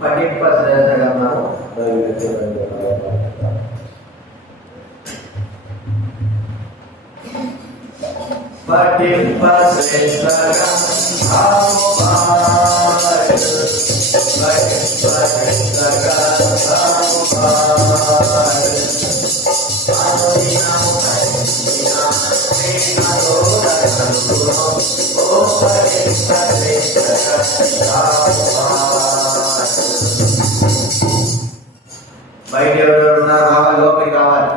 పఠింప శ్రేష్టగన్నాను పఠింప బయట ఎవరు ఉన్నారు? బాగా లోపలికి రావాలి.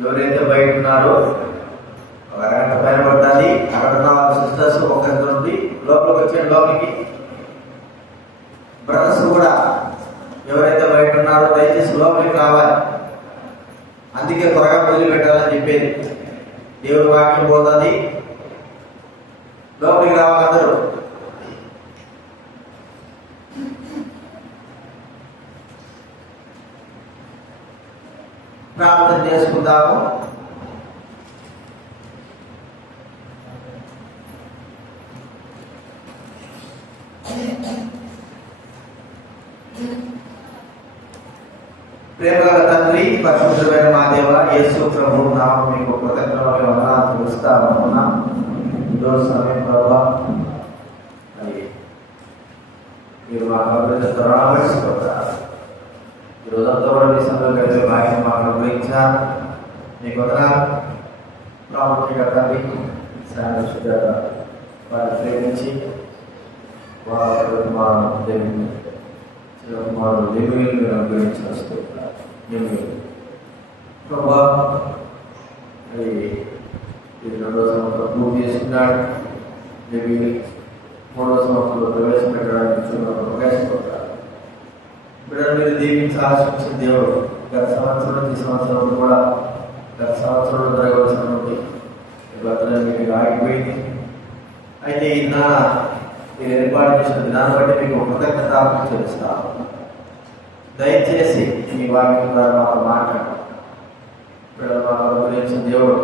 ఎవరైతే బయట ఉన్నారో ఒక అరగంట పైన పడుతుంది. అక్కడ ఉన్న వాళ్ళ సిస్టర్స్ ఒకరి నుండి లోపలికి వచ్చే లోపలికి బ్రదర్స్ కూడా ఎవరైతే బయట ఉన్నారో దయచేసి లోపలికి రావాలి. అందుకే త్వరగా వదిలిపెట్టాలని చెప్పేది. దేవుడి వాక్యం పోతుంది, లోపలికి రావాలి అందరూ. ప్రార్థన చేసుకుందాము. ప్రేమగల తండ్రి, పరిశుద్ధమైన మా దేవ, యేసు ప్రభు నామమున మీకు కృతజ్ఞతలు వందనాలు తెలుస్తామన్నా. ఈరోజు సమయం ప్రభా మీరు మా కబుర్లతో రాబట్టుకుంటారు. ఈరోజు అంతవరకు ఈ సమయంలో కలిసి భాగ్యం మాకు అనుగ్రహించారు. మీకు వందనాలు. ప్రాముఖ్యంగా తండ్రి సానుషుగా వారిని ప్రేమించి వారు మా దేవుని అనుగ్రహించిన ప్రభా ఇది 2వ సంవత్సరం పూర్తి చేసుకున్నాడు. దేవి 3వ సంవత్సరంలో ప్రవేశపెట్టడానికి ప్రవేశపెట్టారు. బిడ్డలు మీరు దీవించి ఆశించిన దేవుడు గత సంవత్సరం నుంచి సంవత్సరంలో కూడా గత సంవత్సరంలో జరగవలసినటువంటి మీకు ఆగిపోయింది. అయితే ఈయన మీరు ఏర్పాటు చేసిన దాన్ని బట్టి మీకు కృతజ్ఞత చెల్లిస్తాను. దయచేసి మీ వాక్యం ద్వారా మాకు మాట్లాడు. పిల్లలు మాకు అనుగ్రహించిన దేవుడు,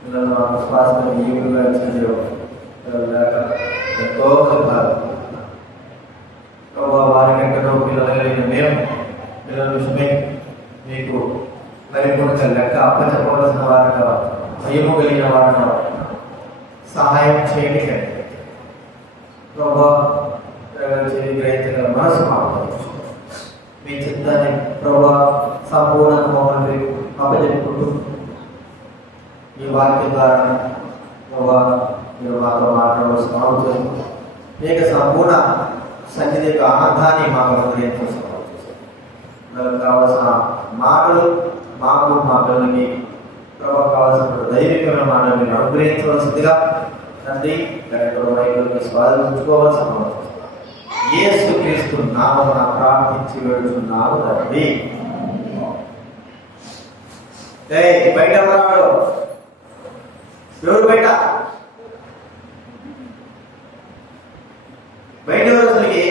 పిల్లలు మాకు స్వాస్థ్యం ఈవులుగా ఇచ్చిన దేవుడు, పిల్లలు లేక ఎంతో కృతజ్ఞతలు. వారికంటే పిల్లలైన మేము పిల్లల విషయమే మీకు పరిపూర్ణంగా లెక్క అప్పచెప్పవలసిన వారిగా భయము కలిగిన వారిగా సహాయం చేయండి. ప్రభా గ్రహించగల మనసు మాకు మీ చిత్తాన్ని ప్రభా సంపూర్ణ మమ్మల్ని అప్పచెప్పుకుంటూ ఈ వాక్యం ద్వారా ప్రభా మీరు మాతో మాట్లాడవలసిన అవసరం మీకు సంపూర్ణ సన్నిధిక ఆనందాన్ని మాకు అనుగ్రహించవలసిన అవసరం. కావలసిన మాటలు మాకు మా పిల్లలకి ప్రభావ కావాల్సిన దైవికమైన మాటలు మీరు అనుగ్రహించవలసిందిగా తండ్రి వైపులకు స్వాధీనించుకోవాల్సిన అవసరం. యేసుక్రీస్తు నామమున ప్రార్థించి వేడుచున్నాము తండ్రి. బయట రాడు ఎవరు? బయట బయట ఎవరు? అసలుకి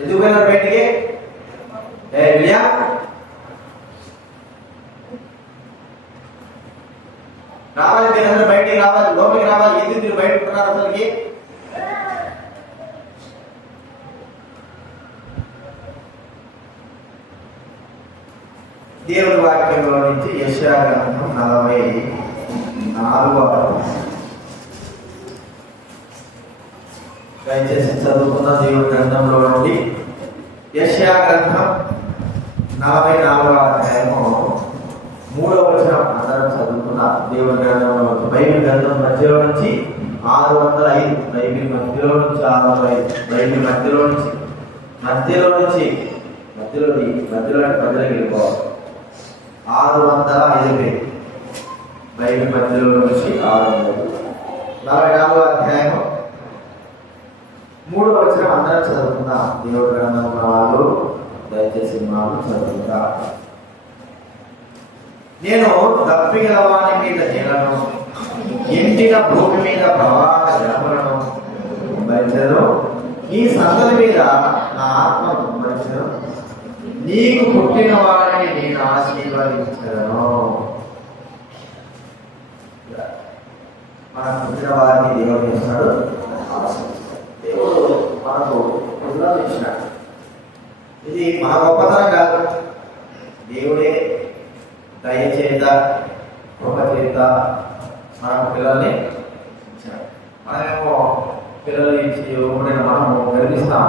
ఎందుకు పోయినారు బయటికి? రావాలి, మీరందరూ బయటికి రావాలి, లోపలికి రావాలి. ఎందుకు మీరు బయట ఉంటున్నారు? అసలుకి దేవుని వాక్యంలో నుంచి యెషయా గ్రంథం 44 దయచేసి చదువుకున్న దేవుని గ్రంథంలో నుండి యెషయా గ్రంథం 44వ అధ్యాయము 3వ వచనం అందరం చదువుకున్న దేవుని గ్రంథంలో బైబిల్ గ్రంథం మధ్యలో నుంచి 605 బైబిల్ మధ్యలో నుంచి 605 బైబిల్ మధ్యలోని ప్రజలకు వెళ్ళిపోవాలి. 605 బైబిల్ మధ్యలో నుంచి 644వ అధ్యాయం 3వ వచనం అందరం చదువుకున్న దేవుడి గ్రంథం ఉన్న వాళ్ళు దయచేసి మాకు చదువుకుంటా. నేను దప్పిగల వాని మీద నేలను, ఎండిన భూమి మీద ప్రవాహ జలములను భరించను. నీ సంతతి మీద నా ఆత్మ భరించను. నీకు పుట్టిన వారిని నేను ఆశీర్వదించను. మన పుట్టిన వారిని దేవుడు ఇస్తాడు. దేవుడు మనకు పిల్లలు ఇచ్చినాడు. ఇది మన గొప్పతనం కాదు, దేవుడే దయచేత కృప చేత మనకు పిల్లల్ని ఇచ్చాడు. మనమేమో పిల్లలు ఇచ్చి ఒకటి మనము గర్విస్తాం.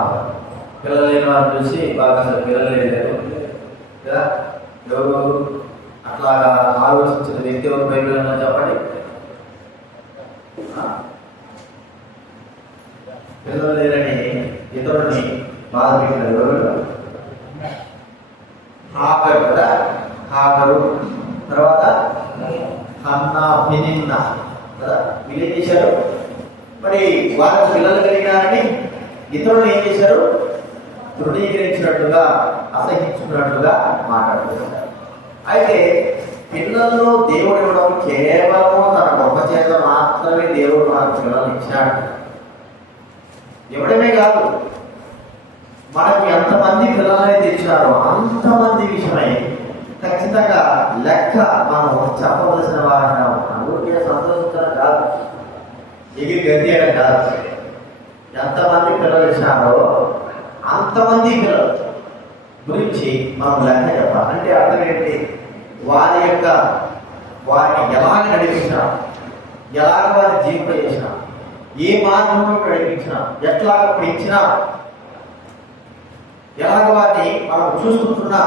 పిల్లలు లేని వారిని చూసి బాగా అసలు పిల్లలు లేదు కదా, ఎవరు అట్లాగా ఆలోచించిన వ్యక్తి ఎవరు బైబిల్ అన్నా చెప్పండి. పిల్లలు లేరని ఇతరుడిని బాధ పెట్టారు ఎవరు? హాగరు కదా, హాగరు, తర్వాత హన్నా, పెనిన్నా కదా, వీళ్ళు ఏం చేశారు? మరి వాళ్ళకు పిల్లలు కలిగినారని ఇతరులు ఏం చేశారు? తృణీకరించినట్లుగా, అసహించుకున్నట్లుగా మాట్లాడుతున్నారు. అయితే పిల్లల్లో దేవుడు ఇవ్వడం కేవలం తన గొప్ప చేత మాత్రమే దేవుడు మనకు పిల్లలు ఇచ్చాడు. ఇవ్వడమే కాదు, మనకి ఎంతమంది పిల్లలైతే ఇచ్చినారో అంతమంది విషయమై ఖచ్చితంగా లెక్క మనం చెప్పవలసిన వారంగా ఉన్నాం. ఊరికే సంతోషించడం కాదు, ఎగిరి గతి కాదు. ఎంతమంది పిల్లలు ఇచ్చినారో అంతమంది పిల్లలు గురించి మనం లెక్క చెప్పాలి. అంటే అర్థం ఏంటి? వారిని ఎలాగ నడిపించినా, ఎలాగ వారి జీవితం చేసినా, ఏ మార్గంలో నడిపించినా, ఎట్లాగ పెంచినా, ఎలాగ వారిని మనం చూసుకుంటున్నా,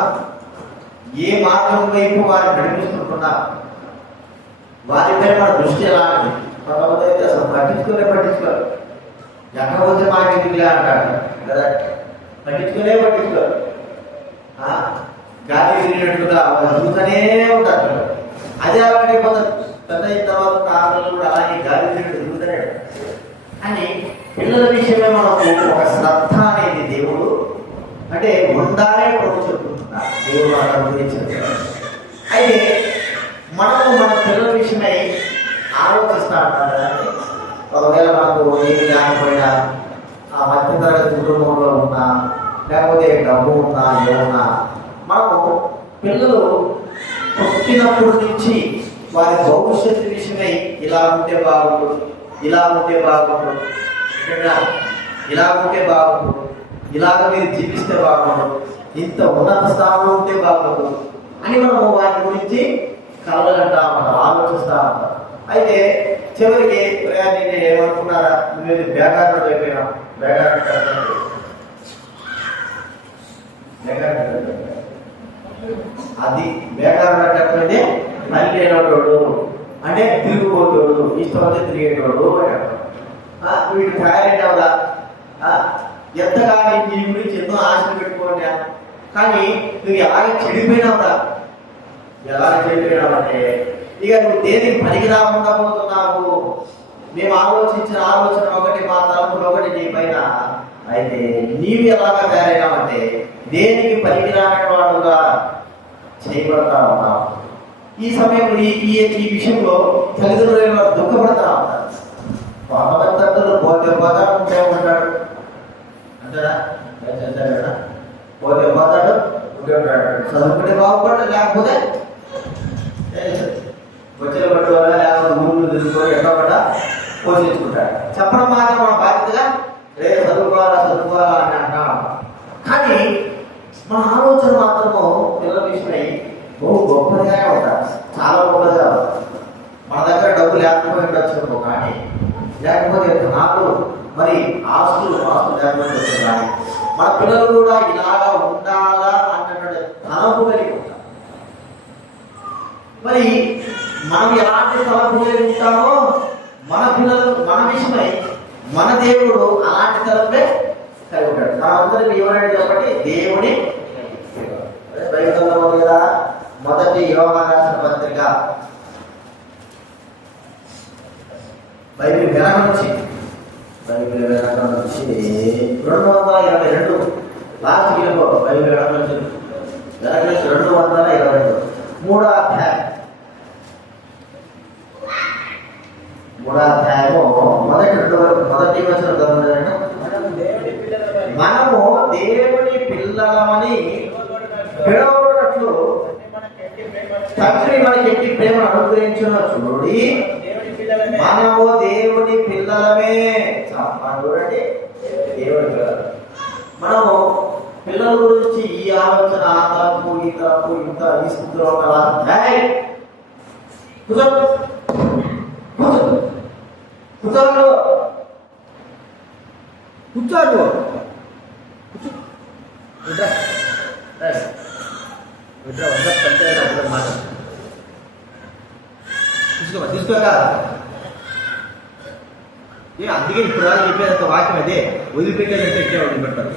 ఏ మార్గం వైపు వారిని నడిపిస్తుంటున్నా, వారిపై మన దృష్టి ఎలాంటి. కొంతమంది అయితే అసలు పట్టించుకోరు. ఎక్కడ పోతే మాకు ఎందుకులే అంటాడు కదా, పట్టించుకోరు. గాలి తిరిగినట్టుగా వాళ్ళు చూస్తూనే ఉంటారు. అదే అలాంటి కొంత పెద్ద అయిన తర్వాత కాలంలో కూడా అలాగే గాలి తిరిగినట్టు తిరుగుతూనే అని పిల్లల విషయమే మనకు ఒక శ్రద్ధ అనేది దేవుడు అంటే ఉండాలే కొడుకు చెప్పుకుంటున్నారు. దేవుడు మన గురించి అయితే మనము మన పిల్లల విషయమై ఆలోచిస్తా ఉంటారు కదండి. ఒకవేళ మనకు ఏమి లేకపోయినా, ఆ మధ్యతరగతి కుటుంబంలో ఉన్నా, లేకపోతే డబ్బు ఉన్నా, ఏమున్నా, మనము పిల్లలు పుట్టినప్పటి నుంచి వారి భవిష్యత్తు విషయమై ఇలా ఉంటే బాగుంటుంది, ఇలా ఉంటే బాగుంటుంది, ఇలా ఉంటే బాగుంటుంది, ఇలాగ మీరు జీవిస్తే బాగుంటుంది, ఇంత ఉన్నత స్థానంలో ఉంటే బాగుంటుంది అని మనము వారి గురించి కలగంటా ఉంటాం, ఆలోచిస్తూ ఉంటాం. అయితే చివరికి నేను ఏమనుకున్నారా, నువ్వేది బేగారు అయిపోయినా, బేగారు అది బేగారు అంటే పని లేనోడు అంటే తిరుగుపోతాడు, ఇష్టం అయితే తిరిగేటోడు. వీటి తయారైనవరా ఎంతగా నీ గురించి ఎన్నో ఆశలు పెట్టుకోండి, కానీ నువ్వు ఎలాగ చెడిపోయినావురా, ఎలాగ చెడిపోయినావంటే ఇక నువ్వు దేనికి పనికి రాకుండా పోతున్నావు. మేము ఆలోచించిన ఆలోచన ఒకటి, మా తరపులు ఒకటి నీ పైన. అయితే నీవు ఎలాగా తయారైనావంటే దేనికి పనికి రాని వాడుగా చేయబడతా ఉన్నావు. ఈ సమయంలో ఈ విషయంలో తల్లిదండ్రులు దుఃఖపడతా ఉంటారు. తల్లిదండ్రులు పోతే పోతాడు, ఉంటే ఉంటాడు అంటారా? పోతే పోతాడు, ఉంటే ఉంటాడు. చదువుకుంటే బాగుపడ్డా, లేకపోతే వచ్చిన పట్టు వల్ల లేకపోతే ఊళ్ళు తిరుగుకొని ఎక్కడా పోషించుకుంటాడు. చెప్పడం మాత్రం మన బాధ్యతగా చదువుకోవాలా అని అంటాం. కానీ మన ఆలోచన మాత్రము పిల్లల విషయమై బహు గొప్పదిగానే ఉంటారు, చాలా గొప్పదిగా ఉంటారు. మన దగ్గర డబ్బు లేకపోయి ఉండొచ్చు, కానీ లేకపోతే నాకు మరి ఆస్తులు లేకపోతే వచ్చారు. కానీ మన పిల్లలు కూడా ఇలాగా ఉండాలా అన్నటువంటి తలంపు కలిగి ఉంటారు. మరి మనం ఎలాంటి తలంపు కలిగి ఉంటామో మన పిల్లలు మన విషయమై మన దేవుడు అలాంటి తలంపే కలిగి ఉంటాడు. మనందరికి ఎవరంటే చెప్పండి, దేవుని బైబిల్లో ఉంది కదా, మొదటి యోహాను రాసిన పత్రిక బైబిల్ వెనక నుంచి 222 లాస్ట్ గిలో బైబిల్ వెనక నుంచి 222 3వ అధ్యాయం మొదటి వచనం గమనించండి. మనము దేవుని పిల్లలమని పిలవబడినట్లు తండ్రి మనకి ఎట్టి ప్రేమను అనుగ్రహించిన చూడండి, మనము దేవుని పిల్లలమే. చూడండి, దేవుని పిల్లలు. మనము పిల్లల గురించి ఈ ఆలోచన ఆ తరపు ఈ తరపు ఇంత ఈ స్థితిలో కూర్చోడు. తీసుకోక అందుకే ఇప్పుడు చెప్పేంత వాక్యం అదే, వదిలిపెట్టేదంటే ఎట్లా వదిలిపెట్టాలి.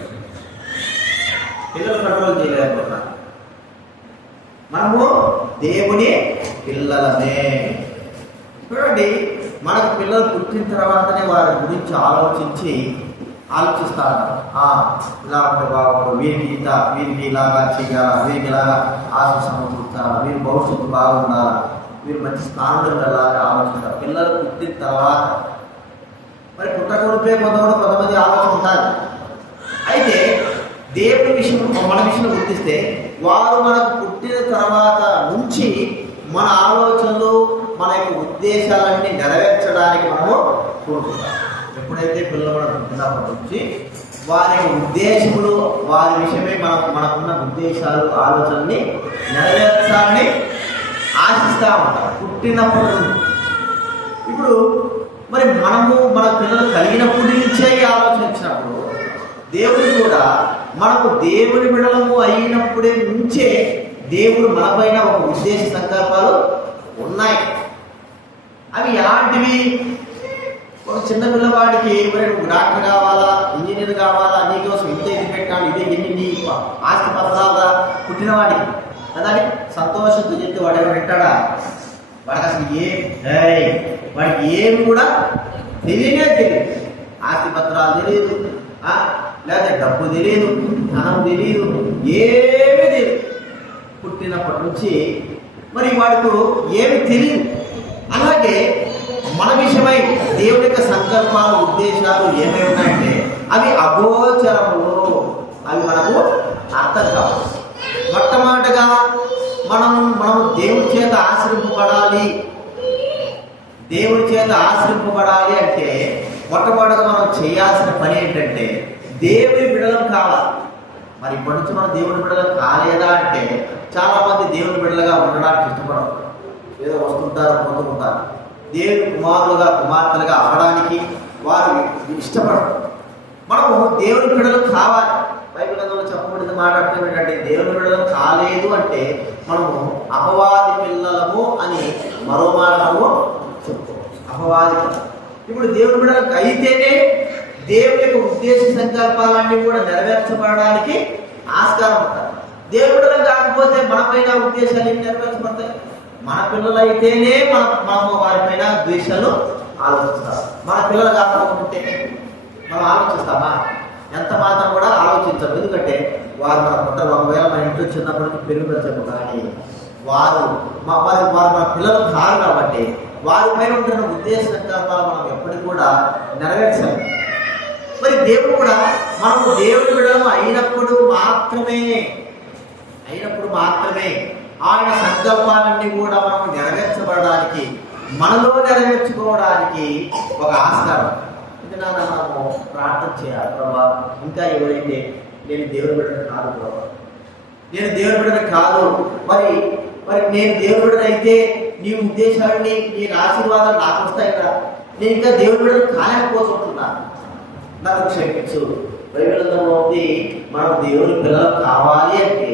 పిల్లలు కంట్రోల్ చేయలేకపోతున్నా. మనము దేవుని పిల్లలమే. చూడండి, మనకు పిల్లలు పుట్టిన తర్వాతనే వారి గురించి ఆలోచిస్తారు. ఇలా ఉంటే బాగుండు, వీరికి ఇలాగా చేయాలా, వీరికి ఇలాగా ఆశ సమకూర్చాలా, వీరి భవిష్యత్తు బాగుండాలా, వీరు మంచి స్థానంలో వెళ్ళాలని ఆలోచిస్తారు పిల్లలు పుట్టిన తర్వాత. మరి పుట్టకొడిపే కొంతమంది ఆలోచన ఉంటారు. అయితే దేవుని విషయం మన విషయంలో గుర్తిస్తే వారు మనకు పుట్టిన తర్వాత నుంచి మన ఆలోచనలు మన యొక్క ఉద్దేశాలన్నీ నెరవేర్చడానికి మనము కోరుకుంటాం. ఎప్పుడైతే పిల్లలు మనం పుట్టినప్పటి నుంచి వారి ఉద్దేశములు వారి విషయమే మనకున్న ఉద్దేశాలు ఆలోచనని నెరవేర్చాలని ఆశిస్తూ ఉంటాం పుట్టినప్పటి నుంచి. ఇప్పుడు మరి మనము మన పిల్లలు కలిగినప్పటి నుంచే ఈ ఆలోచన ఇచ్చినప్పుడు దేవుడు కూడా మనకు దేవుని బిడ్డలము అయినప్పుడే నుంచే దేవుడు మనపైన ఒక ఉద్దేశ సంకల్పాలు ఉన్నాయి. అవి ఎలాంటివి? ఒక చిన్న పిల్లవాడికి మరి నువ్వు డాక్టర్ కావాలా, ఇంజనీర్ కావాలా, నీకోసం ఇంత ఇది పెట్టాలి, ఇదే ఎన్ని నీ ఆస్తి పత్రాలుగా పుట్టినవాడికి కదా సంతోషంతో చెప్తే వాడు ఎవరు వింటాడా? వాడికి అసలు వాడికి ఏమి కూడా తెలియదు. ఆస్తి పత్రాలు తెలియదు, లేదా డబ్బు తెలియదు, ధనం తెలియదు, ఏమీ తెలియదు. పుట్టినప్పటి నుంచి మరి వాడికి ఏమి తెలియదు. అలాగే మన విషయమై దేవుని యొక్క సంకల్పాలు ఉద్దేశాలు ఏమై ఉన్నాయంటే అవి అగోచరములు, అవి మనకు అర్థం కావాలి. మొట్టమొదటిగా మనము దేవుని చేత ఆశ్రయింపబడాలి. దేవుని చేత ఆశ్రయింపబడాలి అంటే మొట్టమొదటిగా మనం చేయాల్సిన పని ఏంటంటే దేవుని బిడ్డలం కావాలి. మరి ఇప్పటి నుంచి మనం దేవుని బిడ్డలం కాలేదా అంటే చాలా మంది దేవుని బిడ్డలుగా ఉండడానికి ఇష్టపడరు. ఏదో వస్తుంటారు, పొందుకుంటారు. దేవుని కుమారులుగా కుమార్తెలుగా అవ్వడానికి వారు ఇష్టపడరు. మనము దేవుని బిడ్డలు కావాలి. బైబిల్ గ్రంథంలో చెప్పబడింది మాట్లాడుతూ ఏంటంటే దేవుని బిడ్డలు కాలేదు అంటే మనము అపవాది పిల్లలము అని మరో మాటము చెప్పుకోవచ్చు. అపవాది. ఇప్పుడు దేవుని బిడ్డలకు అయితేనే దేవుని యొక్క ఉద్దేశ సంకల్పాలన్నీ కూడా నెరవేర్చబడడానికి ఆస్కారం ఉంటుంది. దేవుని బిడ్డలు కాకపోతే మనపైన ఉద్దేశాలు ఏమి నెరవేర్చబడతాయి? మన పిల్లలు అయితేనే మనము వారిపైన ద్వేషాలు ఆలోచిస్తాం. మన పిల్లలు కాకపోతే మనం ఆలోచిస్తామా? ఎంత మాత్రం కూడా ఆలోచించాం. ఎందుకంటే వారు మన పుట్టారు. ఒకవేళ మన ఇంట్లో చిన్నప్పటికీ పెరుగుదల కానీ వారు మన పిల్లలు కాదు కాబట్టి వారిపైన ఉంటున్న ఉద్దేశ సంకల్పాలు మనం ఎప్పటికీ కూడా నెరవేర్చాలి. మరి దేవుడు కూడా మనము దేవుని బిడ్డలు అయినప్పుడు మాత్రమే ఆయన సంకల్పాలన్నీ కూడా మనం నెరవేర్చబడడానికి మనలో నెరవేర్చుకోవడానికి ఒక ఆస్కారం. ఇది మనము ప్రార్థన చేయాలి. ప్రభా, ఇంకా ఎవరైతే నేను దేవుని బిడ్డను కాదు ప్రభా, నేను దేవుని బిడ్డను కాదు, మరి నేను దేవుని బిడ్డను అయితే నీ ఉద్దేశాన్ని నీ ఆశీర్వాదాలు నాకు వస్తాయి కదా, నేను ఇంకా దేవుని బిడ్డను కాలేకపోతున్నాను, నాకు క్షమించు. బైబిల్లో ఉంది మనం దేవుని పిల్లలు కావాలి అంటే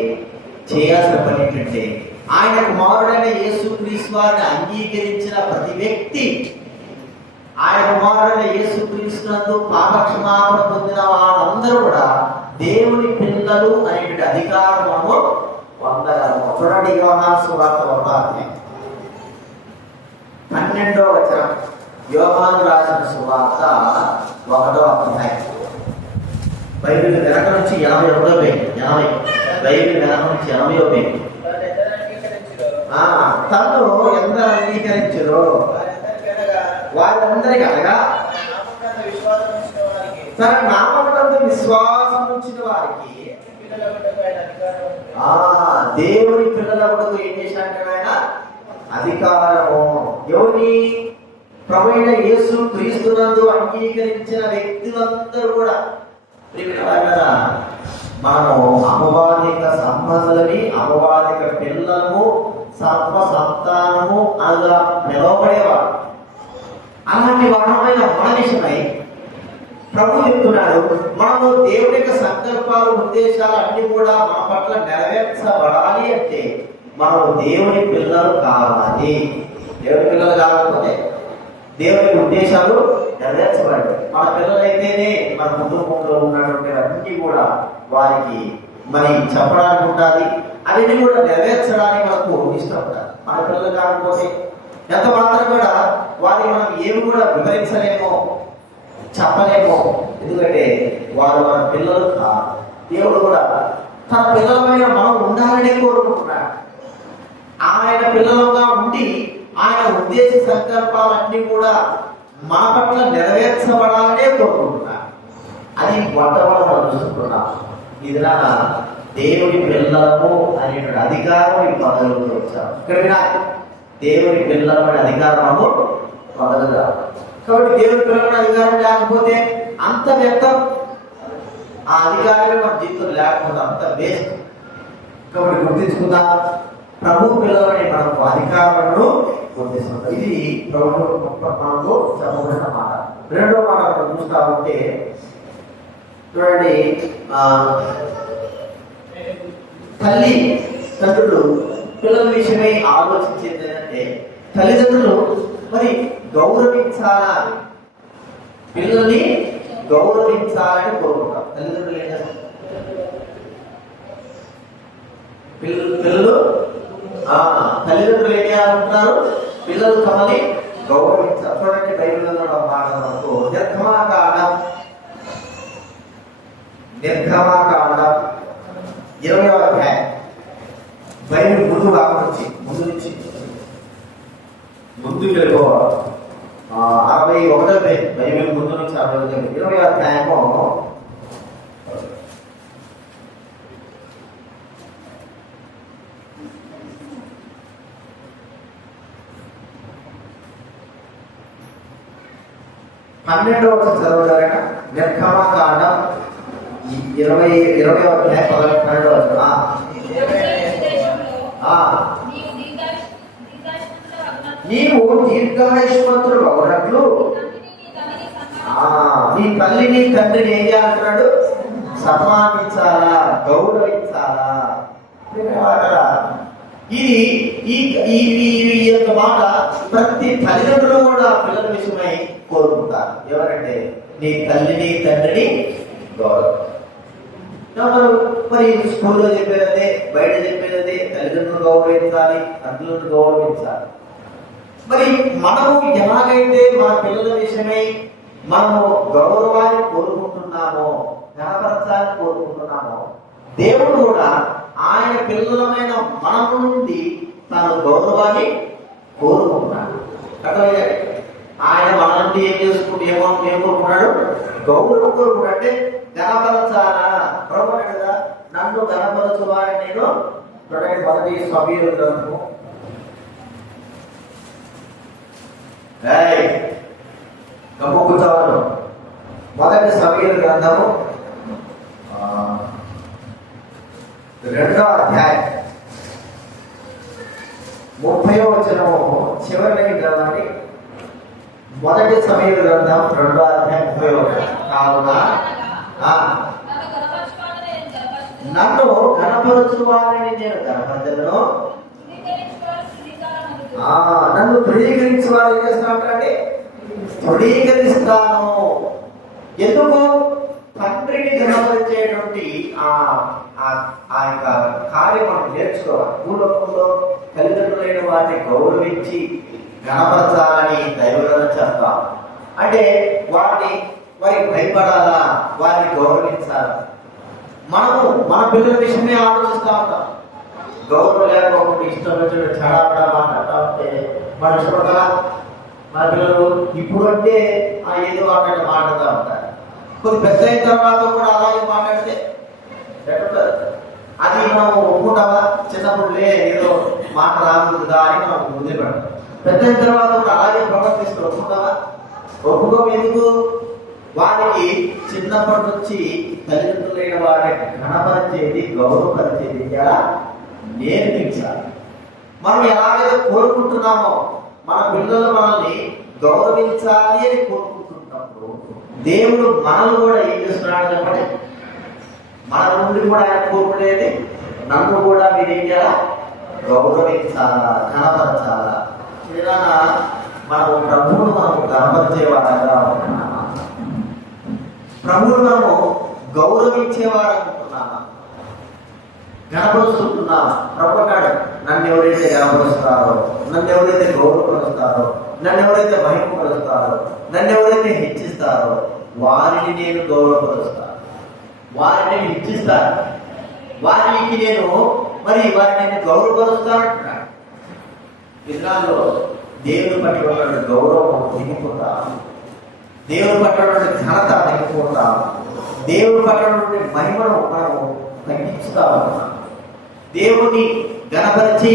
చేయాల్సిన పని ఏంటంటే ఆయన కుమారుడైన యేసుక్రీస్తు వారిని అంగీకరించిన ప్రతి వ్యక్తి, ఆయన కుమారుడైన యేసుక్రీస్తునందు పాపక్షమాపణ పొందిన వారందరూ కూడా దేవుని పిల్లలు అనేటువంటి అధికారము పొందగలము. చూడండి, యోహాను సువార్త 12వ వచనం. యోహాను రాసిన సువార్త 1వ అధ్యాయం. బైబిల్ వెనక నుంచి 81వ పేజీ. బైబిల్ వెనక నుంచి 80వ పేజీ. తను ఎందరు అంగీకరించరు వారందరికీ అనగా తన నామమునందు విశ్వాసం ఉంచిన వారికి దేవుని పిల్లలకు ఏం చేశాడంటే ఆయన అధికారము. ఎవరి ప్రభు అయిన యేసు క్రీస్తునందు అంగీకరించిన వ్యక్తులందరూ కూడా మనము అపవాదిక సంబంధాలని, అపవాదిక పిల్లలము, సర్వ సంతానము అలా పిలువబడేవాడు. అలాంటి వారమైన మన విషయమై ప్రభు చెప్తున్నాడు, మనము దేవుడి యొక్క సంకల్పాలు, ఉద్దేశాలు అన్ని కూడా మన పట్ల నెరవేర్చబడాలి అంటే మనము దేవుని పిల్లలు కావాలి. దేవుని పిల్లలు కాకపోతే దేవుని ఉద్దేశాలు నెరవేర్చబడాలి. మన పిల్లలైతేనే మన కుటుంబంలో ఉన్నటువంటి అన్ని కూడా వారికి మరి చెప్పడానికి ఉండాలి, అవన్నీ కూడా నెరవేర్చడానికి మనకు ఇష్టం ఉండాలి. మన పిల్లలు కాకపోతే ఎంత మాత్రం కూడా వారిని మనం ఏమి కూడా వివరించలేమో, చెప్పలేమో. ఎందుకంటే వారు మన పిల్లలు కాదు. దేవుడు కూడా తన పిల్లలమైన మనం ఉండాలని కోరుకుంటున్నాడు. ఆయన పిల్లలుగా ఉండి ఆయన ఉద్దేశ సంకల్పాలన్నీ కూడా మన పట్ల నెరవేర్చబడాలనే కోరుకుంటున్నాడు. అది మొట్టమొదటి మనం చూసుకుంటున్నాం. ఇదిలా దేవుడి పిల్లలము అనేటువంటి అధికారం ఈ పదవిలోకి వచ్చాం. ఇక్కడ వినాలి, దేవుడి పిల్లలు అనే అధికారము మొదలుగా. కాబట్టి దేవుడి పిల్లల అధికారం లేకపోతే అంత వ్యర్థం. ఆ అధికారమే మన జీవితం లేకపోతే అంత వేస్ట్. కాబట్టి గుర్తించుకుందాం, ప్రభు పిల్లలని మనకు అధికారాలను గుర్తిస్తున్నాం. ఇది ప్రభు మనకు చెప్పబడిన మాట. రెండో మాట మనం చూస్తా ఉంటే చూడండి, తల్లి తండ్రులు పిల్లల విషయమై ఆలోచించేది ఏంటంటే తల్లిదండ్రులు మరి గౌరవించాలా, పిల్లల్ని గౌరవించాలని కోరుకుంటారు. తల్లిదండ్రులు ఏం చేస్తారు? పిల్లలు తల్లిదండ్రులు ఏం చేయాలనుకుంటారు? పిల్లలు తమని గౌరవించాలి. చూడండి, బైబిల్లో మనకు నిర్గమాకాండం 20వ అధ్యాయం బైబిల్ ముందు కావచ్చు, ముందుకు వెళ్ళిపోవాలి. 61వ పేజ్ బైబిల్ ముందు నుంచి 20వ అధ్యాయము 12వ వచనం చదవగలరా? నిర్గమాకాండం 20వ అధ్యాయం 12వ వచనం. నీవు దీర్ఘాయుష్మంతుడు అవునట్లు నీ తల్లిని తండ్రిని ఏం చేయాలంటున్నాడు? సన్మానించాలా, గౌరవించాలా. ఇది ఈ యొక్క మాట ప్రతి తల్లిదండ్రులు కూడా పిల్లల విషయమై కోరుకుంటారు. ఎవరంటే నీ తల్లిని తండ్రిని గౌరవం. మరి స్కూల్లో చెప్పేదే, బయట చెప్పేదే, తల్లిదండ్రులు గౌరవించాలి, తండ్రులను గౌరవించాలి. మరి మనము ఎలాగైతే మన పిల్లల విషయమై మనము గౌరవాన్ని కోరుకుంటున్నామో, ఘనపరచాలని కోరుకుంటున్నామో, దేవుడు కూడా ఆయన పిల్లలమైన మన నుండి తన గౌరవాన్ని కోరుకుంటున్నాడు. అర్థమయ్యా? ఆయన మన నుండి ఏం కోరుకుంటున్నాడు? గౌరవం కోరుకుంటాడు. అంటే ఘనపరచాలా ప్రభు కదా, నన్ను ఘనపరచువాలని నేను మొదటి సమీరు గ్రంథము కూర్చోవాలి. మొదటి సమీరు గ్రంథము 2వ అధ్యాయం 30వ వచనము చివరి గ్రంథాన్ని. మొదటి సమీరు గ్రంథం 2వ అధ్యాయం 30వ వచనం. కావున నన్ను ఘనపరచు వారిని నేను ఘనపరచను, నన్ను తృణీకరించు వారు ఏం చేస్తానంటే తృణీకరిస్తాను. ఎందుకు? తండ్రిని ఘనపరిచేటువంటి ఆ యొక్క కార్యం మనం నేర్చుకోవాలి. భూలోకంలో తల్లిదండ్రులైన వారిని గౌరవించి ఘనపరచాలని దైవగ్రంథం చేస్తాం. అంటే వారిని భయపడాలా, వారిని గౌరవించాలా. మనము మన పిల్లల విషయమే ఆలోచిస్తూ ఉంటాం. గౌరవం లేకపోతే ఇష్టం వచ్చిన చెడా మాట్లాడుతూ ఉంటే మనం చూడగల మన పిల్లలు ఇప్పుడు అంటే ఏదో అక్కడ మాట్లాడుతూ ఉంటారు. కొద్ది పెద్ద అయిన తర్వాత కూడా అలాగే మాట్లాడితే అది మనం ఒప్పుకుంటామా? చిన్నప్పుడు ఏదో మాట రాకూడదా అని మనం వదిలిపెడతాం. పెద్దయిన తర్వాత కూడా అలాగే ప్రవర్తిస్తూ ఒప్పుకుంటావా? ఒప్పుకోం. ఎందుకు? వారికి చిన్నప్పటి నుంచి తల్లిదండ్రులైన వారిని ఘనపరిచేది, గౌరవపరిచేది ఎలా నేర్పించాలి. మనం ఎలాగైతే కోరుకుంటున్నామో మన పిల్లలు మనల్ని గౌరవించాలి అని కోరుకుంటున్నప్పుడు దేవుడు మనల్ని కూడా ఏం చేస్తున్నాడు చెప్పండి? మన నుండి కూడా ఆయన కోరుకునేది నన్ను కూడా మీరు ఏం చేయాలా? గౌరవించాలా, కనపరచాలా. ఏదైనా మనము ప్రభువును మనము కనపరిచేవారంగా ఉంటున్నామా? ప్రభువును మనము గౌరవించేవారనుకుంటున్నామా? గణపరుస్తున్నామా? ప్రభు అన్నాడు, నన్ను ఎవరైతే గణపరుస్తారో, నన్ను ఎవరైతే గౌరవపరుస్తారో, నన్ను ఎవరైతే మహిమపరుస్తారో, నన్ను ఎవరైతే హెచ్చిస్తారో వారిని నేను గౌరవపరుస్తాను, వారిని నేను హెచ్చిస్తాను, వారికి నేను వారిని గౌరవపరుస్తానంటున్నాడు. ఇజ్రాయెల్లో దేవుని పట్ల ఉన్న గౌరవం దిగిపోతా, దేవుని పట్ల ఉన్న ఘనత దిగిపోతా, దేవుని పట్ల నుండి మహిమను మనము తగ్గించుతా ఉన్నాం. దేవుని గణపరిచి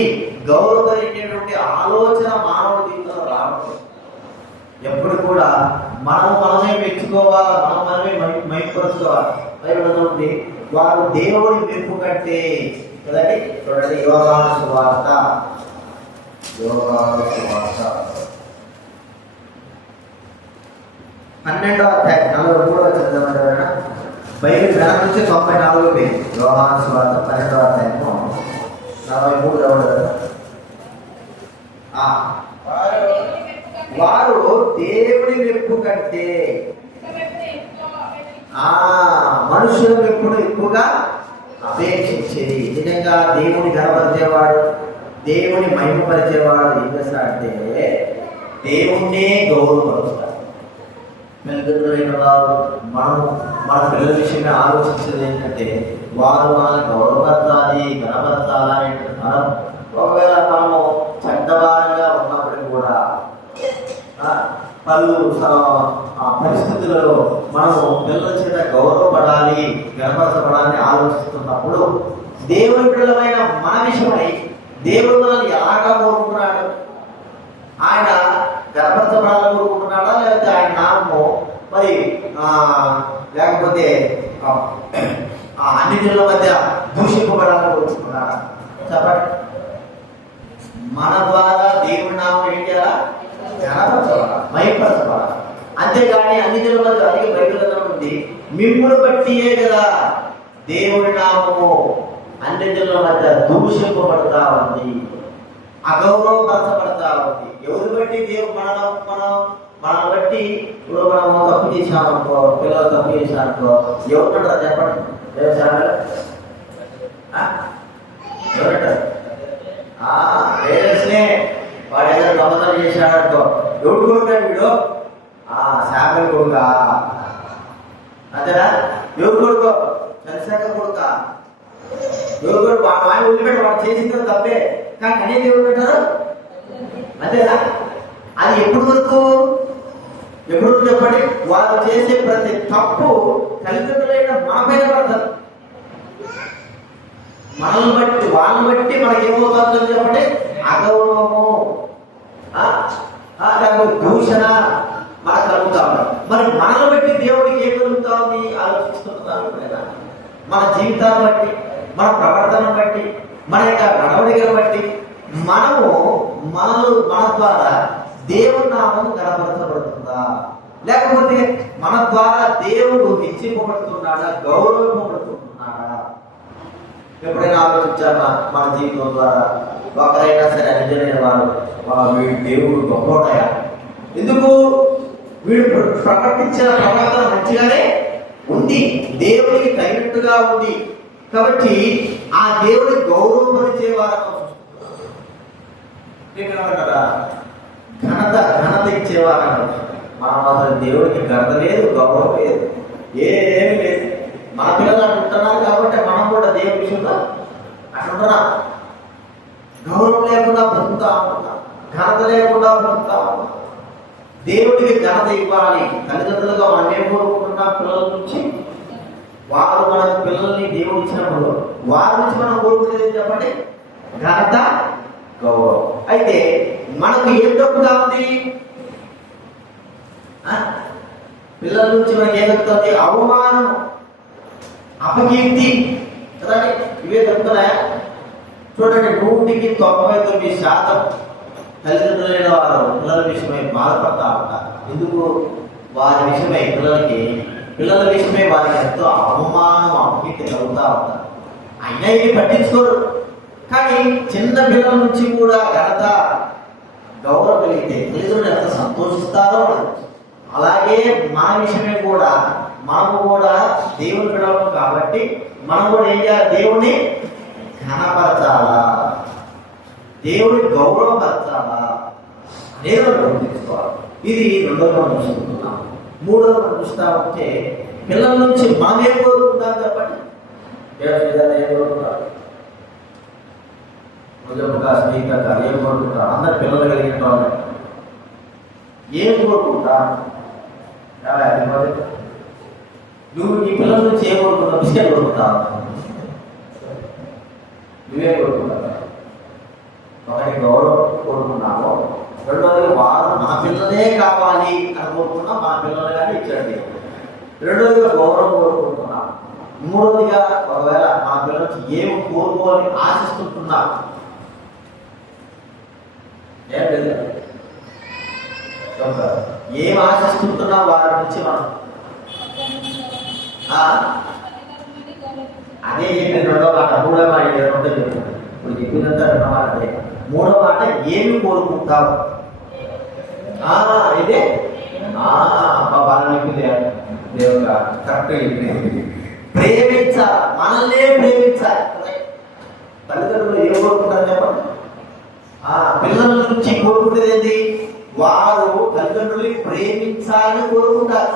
గౌరవపరిచేటువంటి ఆలోచన మానవుడి జీవితంలో రావడం. ఎప్పుడు కూడా మనమే మెచ్చుకోవాలా, మనమే మైపరుచుకోవాలి. బైబిల్ వారు దేవుని మెప్పు కంటే కదండి. చూడండి, యోహాను సువార్త 12వ అధ్యాయం 43వ చదవమంటారా? బైబిల్ వెనక నుంచి 94 పేజీ. యోహాను సువార్త 12వ అధ్యాయము 43వ. వారు దేవుని మెప్పు కంటే మనుషుల మెప్పును ఎక్కువగా అపేక్షించేది. నిజంగా దేవుని గణపరిచేవాడు, దేవుని మహిమపరిచేవాడు ఏం చేస్తాడంటే దేవుణ్ణే గౌరవపరుస్తాడు. తల్లిదండ్రులైన వారు మన పిల్లల విషయంగా ఆలోచించేది ఏంటంటే వారు మనల్ని గౌరవపరచాలి, గణపరచాలని మనం. ఒకవేళ మనము చెడ్డవారంగా ఉన్నప్పటికీ కూడా పలు పరిస్థితులలో మనము పిల్లల చేత గౌరవపడాలి, గణపరచబడాలని ఆలోచిస్తున్నప్పుడు దేవుని పిల్లలమైన మన విషయమై దేవుడు మనల్ని ఎలాగా కోరుకున్నాడు? ఆయన గణపరచబడాలని కోరుకుంటున్నాడా, లేకపోతే ఆయన నామము లేకపోతే అన్ని జనుల మధ్య దూషింపబడాలని కోరుకుంటున్నాడా? చెప్పండి. మన ద్వారా దేవుడి నామం ఏం చేయాలా? గణపరచబడాలి, మహిమపరచబడాలి. అంతేగాని అన్ని జనుల మధ్య అధిక బైబిల్లో ఉంది, మిమ్మును బట్టియే కదా దేవుడి నామము అన్ని జనుల మధ్య దూషింపబడతా ఉంది, అగౌరవపరచబడతా ఉంది. ఎవరు బట్టి దేవుడు మనల్ని బట్టి ఇప్పుడు మనము తప్పు చేశామనుకో, పిల్లలు తప్పు చేశామనుకో ఎవరుంటారు చెప్పండి? ఎవరంటారు? పేరెంట్స్నే. వాడు ఏదో దొంగతనం చేశాడనుకో, ఎవడు కొడుకాడు వీడు? శాఖలు కొడుకా, అంతేనా? ఎవరు కొడుకో? చంద్రశేఖర్ కొడుకా? ఎవరు కొడుకు? వాడిని వదిలిపెట్టి వాడు చేసిందో తప్పే, కానీ అనేది ఎవరు పెట్టారు? అంతేనా? అది ఎప్పుడు వరకు చెప్పండి? వాళ్ళు చేసే ప్రతి తప్పు తల్లిదండ్రులైన మన పైన పడతారు. మనల్ని బట్టి వాళ్ళని బట్టి మనకి ఏమవుతుందని చెప్పండి? అగౌరవము, దూషణ మనకు కలుగుతా ఉన్నాం. మరి మనల్ని బట్టి దేవుడికి ఏం కలుగుతా ఉంది ఆలోచిస్తున్నాను. మన జీవితాన్ని బట్టి, మన ప్రవర్తన బట్టి, మన యొక్క నడవడికను బట్టి మన ద్వారా దేవుని నామం గణపరచబడుతుందా, లేకపోతే మన ద్వారా దేవుడు హెచ్చింపబడుతున్నాడా, గౌరవింపబడుతున్నాడా? ఎప్పుడైనా ఆలోచించామా? మన జీవితం ద్వారా ఒకరైనా సరే నిజమైన వారు వీడు దేవుడు గొప్పవాడయా? ఎందుకు? వీడు ప్రవర్తించిన ప్రవర్తన మంచిగానే ఉంది, దేవుడికి తగినట్టుగా ఉంది కాబట్టి ఆ దేవుడి గౌరవపరిచేవారు కదా, ఘనత ఇచ్చేవారు. మనం అసలు దేవుడికి ఘనత లేదు, గౌరవం లేదు, ఏమీ లేదు. మన పిల్లలు అంటున్నారు కాబట్టి మనం కూడా దేవుడి విషయంలో అట్లుంటున్నా, గౌరవం లేకుండా బ్రతుకుతా ఉంటున్నా, ఘనత లేకుండా బ్రతుకుతా ఉంటున్నా. దేవుడికి ఘనత ఇవ్వాలి. తల్లిదండ్రులుగా మనం ఏం కోరుకుంటున్నాం? పిల్లల నుంచి వారు మన పిల్లల్ని దేవుడు ఇచ్చినప్పుడు వారి నుంచి మనం కోరుకునేది చెప్పండి? ఘనత, గౌరవం. అయితే మనకు ఏం దొరుకుతా ఉంది? పిల్లల నుంచి మనకి ఏం దొరుకుతుంది? అవమానం, అపకీర్తి కదండి, ఇవే దొరుకుతున్నాయా? చూడండి, 99% తల్లిదండ్రులైన వారు పిల్లల విషయమై బాధపడతా ఉంటారు. ఎందుకు? వారి విషయమై పిల్లల విషయమై వారికి ఎంతో అవమానం, అపకీర్తి కలుగుతూ ఉంటారు. అయినా ఇది పట్టించుకోరు. కానీ చిన్న పిల్లల నుంచి కూడా ఘనత, గౌరవం కలిగితే తల్లిదండ్రులు ఎంత సంతోషిస్తారో. అలాగే మన విషయమే కూడా మనము కూడా దేవుని పిల్లలు కాబట్టి మనం కూడా ఏం చేయాలి? దేవుణ్ణి ఘనపరచాలా, దేవుని గౌరవపరచాలా, దేవుని గుర్తించుకోవాలి. ఇది రెండవ మనం చూసుకుంటున్నాం. మూడవ మనం చూస్తా ఉంటే పిల్లల నుంచి మనం ఏం కోరుకుంటాం చెప్పండి? ఏం కోరుకుంటారు? స్నేహితులుగా ఏం కోరుకుంటారు? అందరు పిల్లలు కలిగిన వాళ్ళు ఏం కోరుకుంటా? నువ్వు నీ పిల్లల నుంచి ఏం కోరుకుంటావు? బిస్కెట్ కోరుకుంటావు? నువ్వే కోరుకుంటావు. ఒకటి గౌరవం కోరుకున్నాము, రెండోది వారు మన పిల్లలే కావాలి అని కోరుకున్నాం, మన పిల్లలు కానీ ఇచ్చండి. రెండోదిగా గౌరవం కోరుకుంటున్నాం. మూడోదిగా ఒకవేళ మన పిల్లల నుంచి ఏమి కోరుకోవాలని ఆశిస్తుంటున్నాం. ఏం ఆశిస్తుంటున్నాం వారి నుంచి మనం? అదే చెప్పిన రెండో మాట. మూడో మాట రెండు చెప్తున్నాను. ఇప్పుడు చెప్పినంత రెండో మాట అదే. మూడో మాట ఏమి కోరుకుంటావు? ఇదే బాగా చెప్పింది దేవుగా, కరెక్ట్గా చెప్పింది. ప్రేమించాలి, మనల్నే ప్రేమించాలి. తల్లిదండ్రులు ఏం కోరుకుంటారు చెప్పండి? పిల్లల నుంచి కోరుకుంటేది ఏంటి? వారు తల్లిదండ్రుల్ని ప్రేమించాలని కోరుకుంటారు.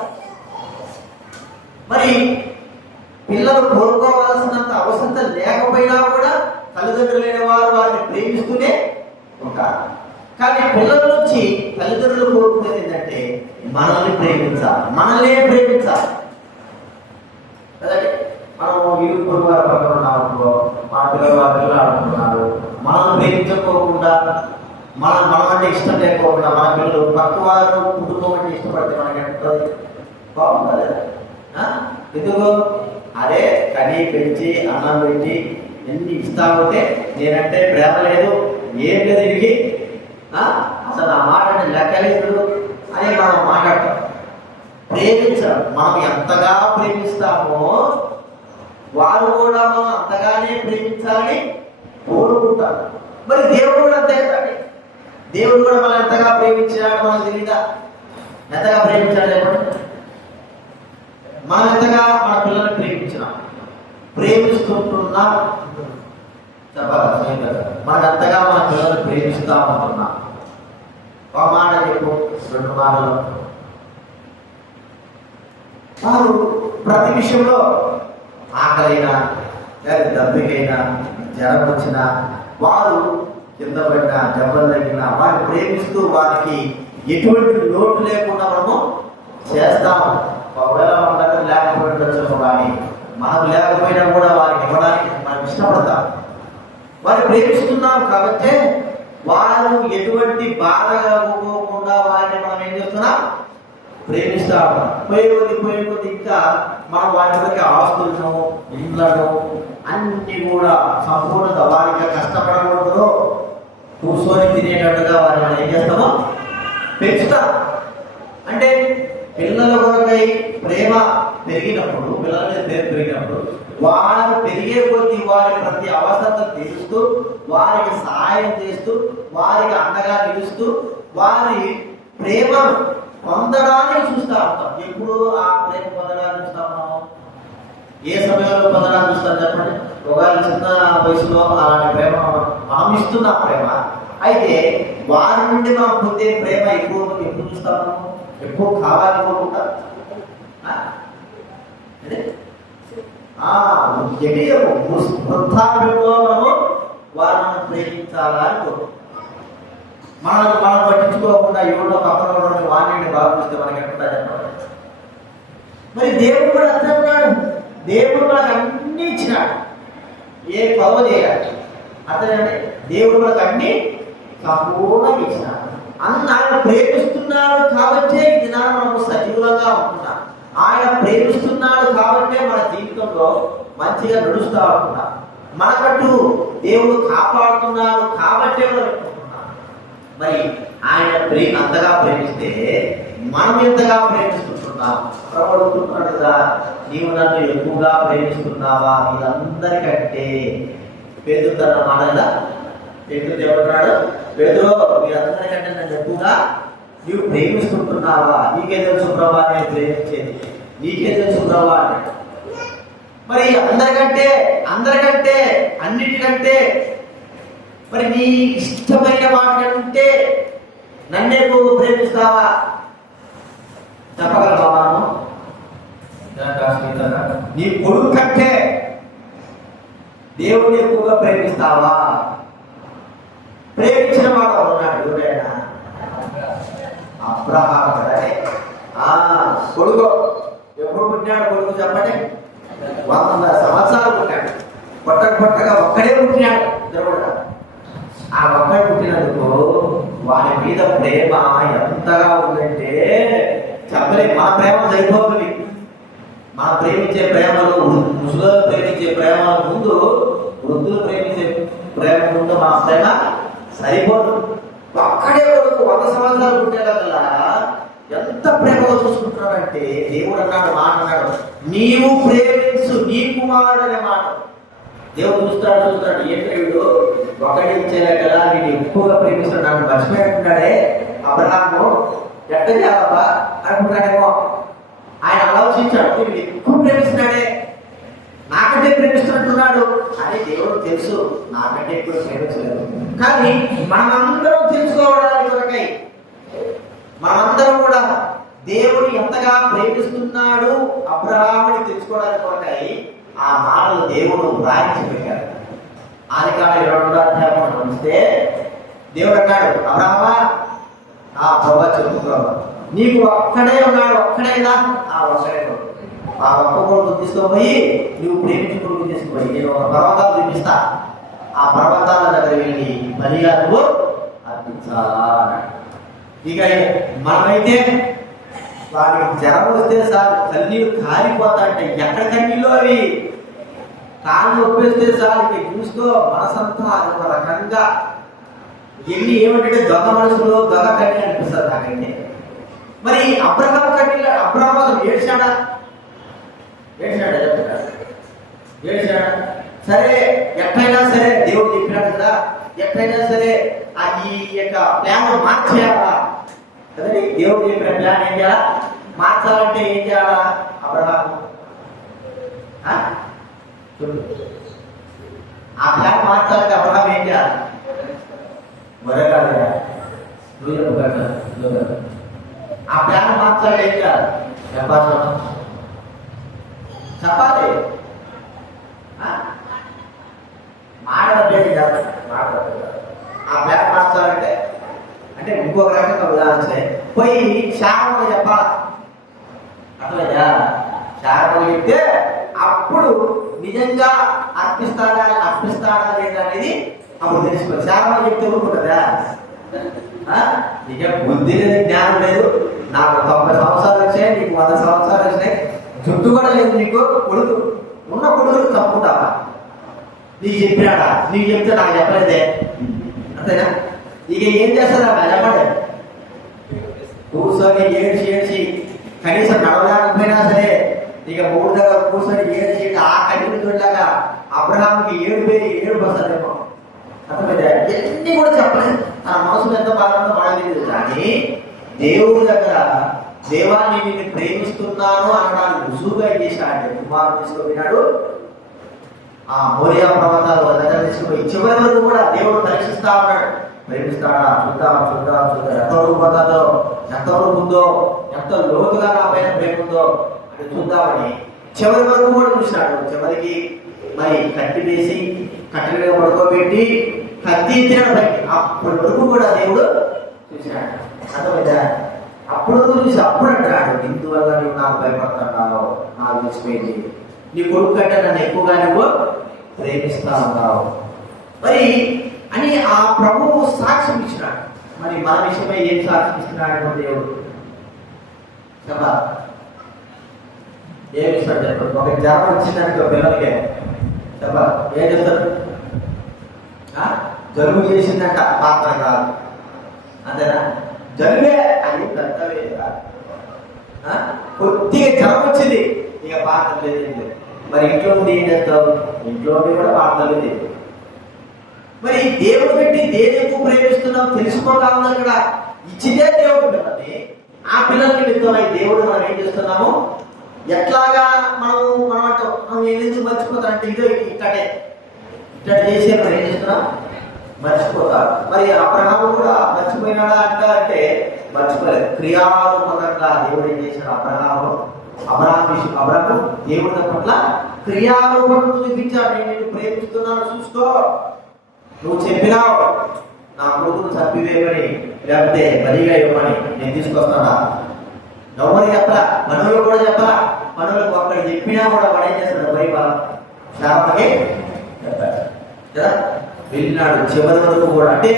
మరి పిల్లలు కోరుకోవాల్సినంత అవసరం లేకపోయినా కూడా తల్లిదండ్రులైన వారు వారిని ప్రేమిస్తూనే ఉంటారు. కానీ పిల్లల నుంచి తల్లిదండ్రులు కోరుకునేది ఏంటంటే మనల్ని ప్రేమించాలి, మనల్నే ప్రేమించాలి కదండి. మనం వీరు పొరుగు వారి పక్కన ఉన్నామనుకో, మా పిల్లలు వారి పిల్లలు ఆడుకుంటున్నారు, మనల్ని ప్రేమించకోకుండా, మనం అంటే ఇష్టం లేకపోకుండా మన పిల్లలు పక్క వారు కుటుంబం అంటే ఇష్టపడితే మనకి ఎంత బాగుంటుంది. ఎందుకు? అదే కనీ పెంచి అన్నం పెట్టి ఎన్ని ఇస్తా ఉంటే నేనంటే ప్రేమ లేదు, ఏం లేదు, ఇడికి అసలు నా మాట లెక్కలేదు అని మనం మాట్లాడతాం. ప్రేమించడం, మనం ఎంతగా ప్రేమిస్తామో వారు కూడా మనం అంతగానే ప్రేమించాలని కోరుకుంటారు. మరి దేవుడు కూడా అంతే కదండి. దేవుడు కూడా మనం ఎంతగా ప్రేమించాడు మనకు తెలియదా? ఎంతగా ప్రేమించాడు చెప్పండి. మనం ఎంతగా మన పిల్లల్ని ప్రేమిస్తుంటున్నాం చెప్పాలి. మనం ఎంతగా మన పిల్లల్ని ప్రేమిస్తామంటున్నాం. ఒక మాట చెప్పు, రెండు మాటలు. వారు ప్రతి విషయంలో ఆకలైనా లేదా దెబ్బకైనా జ్వరం వచ్చినా, వారు కింద పడినా దెబ్బలు తగినా వారిని ప్రేమిస్తూ వారికి ఎటువంటి లోటు లేకుండా మనము చేస్తాము. ఒకవేళ మన దగ్గర లేకపోయినా కానీ మనకు లేకపోయినా కూడా వారికి ఇవ్వడానికి మనం ఇష్టపడతాం. వారిని ప్రేమిస్తున్నాం కాబట్టి వారు ఎటువంటి బాధ కలుగుకోకుండా వారిని మనం ఏం చేస్తున్నాం? ప్రేమిస్తాము. పోయే కొద్ది ఇంకా మనం వారి దగ్గర ఆస్తులను, ఇండ్లను అన్ని కూడా సంపూర్ణంగా వారికి కష్టపడకూడదు, కూర్చొని తినేటట్టుగా వారిని మనం ఏం చేస్తామో పెంచుతాం. అంటే పిల్లల కొరకై ప్రేమ పెరిగినప్పుడు, పిల్లల మీద ప్రేమ పెరిగినప్పుడు వారు పెరిగే కొద్దీ వారి ప్రతి అవసరత తెలుస్తూ, వారికి సహాయం చేస్తూ, వారికి అండగా నిలుస్తూ, వారి ప్రేమ పొందడానికి చూస్తూ ఉంటాం. ఎప్పుడు ఆ ప్రేమ పొందడానికి చూస్తాం మనం? ఏ సమయంలో పొందడానికి చూస్తాం చెప్పండి? ఒకవేళ చిన్న వయసులో అలాంటి ప్రేమ మనం ఇస్తున్న ప్రేమ అయితే వారి నుండి మనం పొందే ప్రేమ ఎప్పుడు చూస్తాము? ఎక్కువ కావాలనుకుంటా వృద్ధాప్యంలో మనము వారిని ప్రేమించాలని కోరుకుంటాం. మనం పట్టించుకోకుండా ఎవరో పక్కన వాణ్ణి బాగుంటే మనకి ఎక్కడ చెప్పాలి. మరి దేవుడు కూడా అంతే ఉన్నాడు. దేవుడు మనకు అన్ని ఇచ్చినాడు, ఏ పదవ చేయాలి అతనండి. దేవుడు మనకు అన్ని సంపూర్ణంగా ఇచ్చిన. ఆయన ప్రేమిస్తున్నాడు కాబట్టే ఇది మనము సజీవులంగా ఉంటున్నాం. ఆయన ప్రేమిస్తున్నాడు కాబట్టే మన జీవితంలో మంచిగా నడుస్తూ ఉంటున్నాం. మనకట్టు దేవుడు కాపాడుతున్నాడు కాబట్టే మనం ఉంటున్నాం. మరి ఆయన అంతగా ప్రేమిస్తే మనం ఎంతగా ప్రేమిస్తుంటున్నాం? ప్రబడుతున్నాడు కదా, నీవు నన్ను ఎక్కువగా ప్రేమిస్తున్నావా మీరందరికంటే. పేతురు తన మాట కదా, పేతురు ఏమంటున్నాడు? పేతురు మీరందరికంటే నన్ను ఎక్కువగా నీవు ప్రేమిస్తుంటున్నావా? నీకే తెలుసు ప్రభా నేను ప్రేమించేది, నీకే తెలుసు ప్రభా అన్నాడు. మరి అందరికంటే అన్నిటికంటే మరి నీ ఇష్టమైన వాటికంటే నన్నే నువ్వు ప్రేమిస్తావా? చెప్పగలవా? నీ కొడుకు కంటే దేవుని ఎక్కువగా ప్రేమిస్తావా? ప్రేమించిన వాడు ఉన్నాడు ఎవరైనా? అబ్రహాము. కొడుకు ఎప్పుడు పుట్టినాడు? కొడుకు చెప్పండి. 100 సంవత్సరాలు పుట్టాడు. పొట్టగా ఒక్కడే పుట్టినాడు. ఆ ఒక్కడే పుట్టినందుకు వారి మీద ప్రేమ ఎంతగా ఉందంటే చెప్పలే. మన ప్రేమ సరిపోతుంది. మన ప్రేమించే ప్రేమలు, ముసలు ప్రేమించే ప్రేమల ముందు, వృద్ధులు ప్రేమించే ప్రేమ ముందు మన ప్రేమ సరిపోదు. ఒక్కడే కొడుకు 100 సంవత్సరాలు పుట్టేలా ఎంత ప్రేమగా చూసుకుంటున్నాడంటే దేవుడు అన్నాడు, మాట అన్నాడు, నీవు ప్రేమించు నీ కుమారుడు అనే మాట. దేవుడు చూస్తాడు ఏంటో ఒకటి ఇచ్చేలా కదా, నేను ఎక్కువగా ప్రేమిస్తాడు, నాకు మర్చిపోయినట్టున్నాడే అబ్రహాము, ఎట్ట చేయాలబ్బా అనుకుంటాడేమో. ఆయన ఆలోచించాడు, నేను ఎక్కువ ప్రేమిస్తున్నాడే, నాకంటే ప్రేమిస్తున్నట్టున్నాడు అని దేవుడు తెలుసు. నాకంటే ఎక్కువ ప్రేమించలేదు, కానీ మనమందరం తెలుసుకోవడానికి కొరకై, మనమందరం కూడా దేవుడు ఎంతగా ప్రేమిస్తున్నాడు అబ్రహాముని తెలుసుకోవడానికి కొరకై ఆ మాటలు దేవుడు రాయించి పెట్టాడు. ఆదికాండం 22వ అధ్యాయం చూస్తే దేవుడు అన్నాడు, అబ్రహామా, ఆ ప్రభా చెప్పు ప్రభా, నీకు ఒక్కడే ఉన్నాడు, ఒక్కడేనా? ఆ ఒక్కడే. ఆ ఒక్క కొడుకు తీసుకుపోయి నువ్వు ప్రేమించి కొడుకు తీసుకుపోయి నేను ఒక పర్వతాలు చూపిస్తా, ఆ పర్వతాల దగ్గర వెళ్ళి బలిగా నువ్వు అర్పించాలా. ఇక మనమైతే వాడికి జ్వరం వస్తే సార్ కన్నీళ్ళు కారిపోతా అంటే ఎక్కడ కన్నీళ్ళు అవి కాళ్ళు ఒప్పేస్తే సార్ ఇక చూసుకో మనసంతా అది ఒక రకంగా ఎన్ని ఏమంటే దొంగ మనసులో దొంగ కన్నీళ్ళు అనిపిస్తుంది నాకైతే. మరి అబ్రహాం కన్నీళ్ళు, అబ్రహాం అసలు ఏడ్చాడా? సరే, ఎట్లయినా సరే దేవుడు చెప్పినాడు కదా, ఎట్లయినా సరే ఈ యొక్క ప్లాన్ మార్చేయాలా కదండి. దేవుడు చెప్పిన ప్లాన్ ఏం చేయాలా? మార్చాలంటే ఏం చేయాలా? అబ్రహాము ఆ ప్లాన్ మార్చాలంటే అబ్రహాం ఏం చేయాలి? మరొక ఆ ప్లాన్ మార్చాలంటే ఏం చేయాలి? చెప్పాలి. ఆ ప్లాన్ మార్చాలంటే అంటే ఇంకొక రకంగా ఉదాహరణ పోయి శారమని చెప్పాలా? అట్లా శారమని చెప్తే అప్పుడు నిజంగా అర్పిస్తాడా లేదా అనేది అప్పుడు తెలుసుకోవాలి. శారమని చెప్తే ఊరుకుంటుందా? నీకే బుద్ధి లేదు, జ్ఞానం లేదు. నాకు 90 సంవత్సరాలు వచ్చాయి, నీకు 100 సంవత్సరాలు వచ్చినాయి, జుట్టు కూడా లేదు నీకు, కొడుకు ఉన్న కొడుకులు తప్పుకుంటావా? నీకు చెప్పినాడా? నీకు చెప్తే నాకు చెప్పలేదే, అంతేనా? ఇక ఏం చేస్తారా? చెప్పండి. కూర్చొని ఏడ్చి కనీసం నడవలేకపోయినా సరే ఇక మూడు దగ్గర కూర్చొని ఏడ్చి ఆ కన్నీళ్ళు చూడలాగా అబ్రహాంకి ఏడు వస్తుందేమో, అర్థమైతే ఎన్ని కూడా చెప్పలేదు. తన మనసులో ఎంత బాధంతో మనలేదు. కానీ దేవుడి దగ్గర దేవాన్ని నేను ప్రేమిస్తున్నాను అనడానికి రుజువుగా చేశాడు. కుమారుడు తీసుకుపోయినాడు, ఆ మోరియా పర్వతాలు దగ్గర తీసుకుపోయి చివరి వరకు కూడా దేవుడు పరీక్షిస్తా ఉన్నాడు. ప్రేమిస్తాడా? చూద్దాం. ఎంతవరకు పోతుందో, ఎంతవరకు ఉందో, ఎంత లోతుగా నా పైన ప్రేమ ఉందో అని చూద్దామని చివరి వరకు కూడా చూసినాడు. చివరికి మరి కట్టి వేసి కట్టెల మీద పడుకోబెట్టి కత్తి ఎత్తినాడు పైకి. అప్పటి వరకు కూడా దేవుడు చూసినాడు. అర్థమైందా? అప్పుడు చూసి అప్పుడు అంటాడు, ఇందువల్ల నువ్వు నాకు భయపడుతున్నావు, నాకు తెలిసిపోయింది, నీ కొడుకు కంటే నన్ను ఎక్కువగా నువ్వు ప్రేమిస్తా ఉన్నావు. మరి అని ఆ ప్రభువు సాక్ష్యం ఇచ్చినాడు. మరి మన విషయమై ఏం సాక్ష్యం ఇస్తున్నాడు దేవుడు? చెప్పా ఏమి ఇస్తాడు చెప్పండి. ఒక జ్వరం వచ్చిందంటే పిల్లలకే చెప్పా ఏం చేస్తారు? జలుబు చేసిందంట, పాత్ర కాదు అంతేనా? జలుబే అది పెద్దవే కాదు. కొద్దిగా జ్వరం వచ్చింది, ఇక పాత్ర లేదు. మరి ఇంట్లో ఉండి ఏం చేస్తావు? ఇంట్లో ఉండి కూడా పాత్ర లేదు. మరి దేవుడు పెట్టి దేని ఎక్కువ ప్రేమిస్తున్నావు తెలుసుకోగలదు. అక్కడ ఇచ్చితే దేవుడు పిల్లల్ని, ఆ పిల్లలకి విత్తమై దేవుడు మనం ఏం చేస్తున్నాము? ఎట్లాగా మనం అంటాం మనం ఎందుకు మర్చిపోతారంటే ఇదో ఇక్కడే ఇట్లా చేసే మనం ఏం చేస్తున్నాం? మర్చిపోతారు. మరి అబ్రహాము కూడా మర్చిపోయినాడా అంటే మర్చిపోలేదు. క్రియారూపకంగా దేవుడు ఏం చేశాడు? అబ్రహాము దేవుడి పట్ల క్రియారూపం చూపించాడు. నేను నిన్ను ప్రేమిస్తున్నాను, చూసుకో. నువ్వు చెప్పినావు నా కొడుకును చంపివేయమని, లేకపోతే బలిగా ఇవ్వమని, నేను తీసుకొస్తాడా? ఎవరు చెప్పరా? పనులు కూడా చెప్పరా? పనులకు అక్కడ చెప్పినా కూడా వాడు ఏం చేస్తాడు? బలి శాపకే చెప్పాడు కదా, వెళ్ళినాడు చివరి వరకు కూడా. అంటే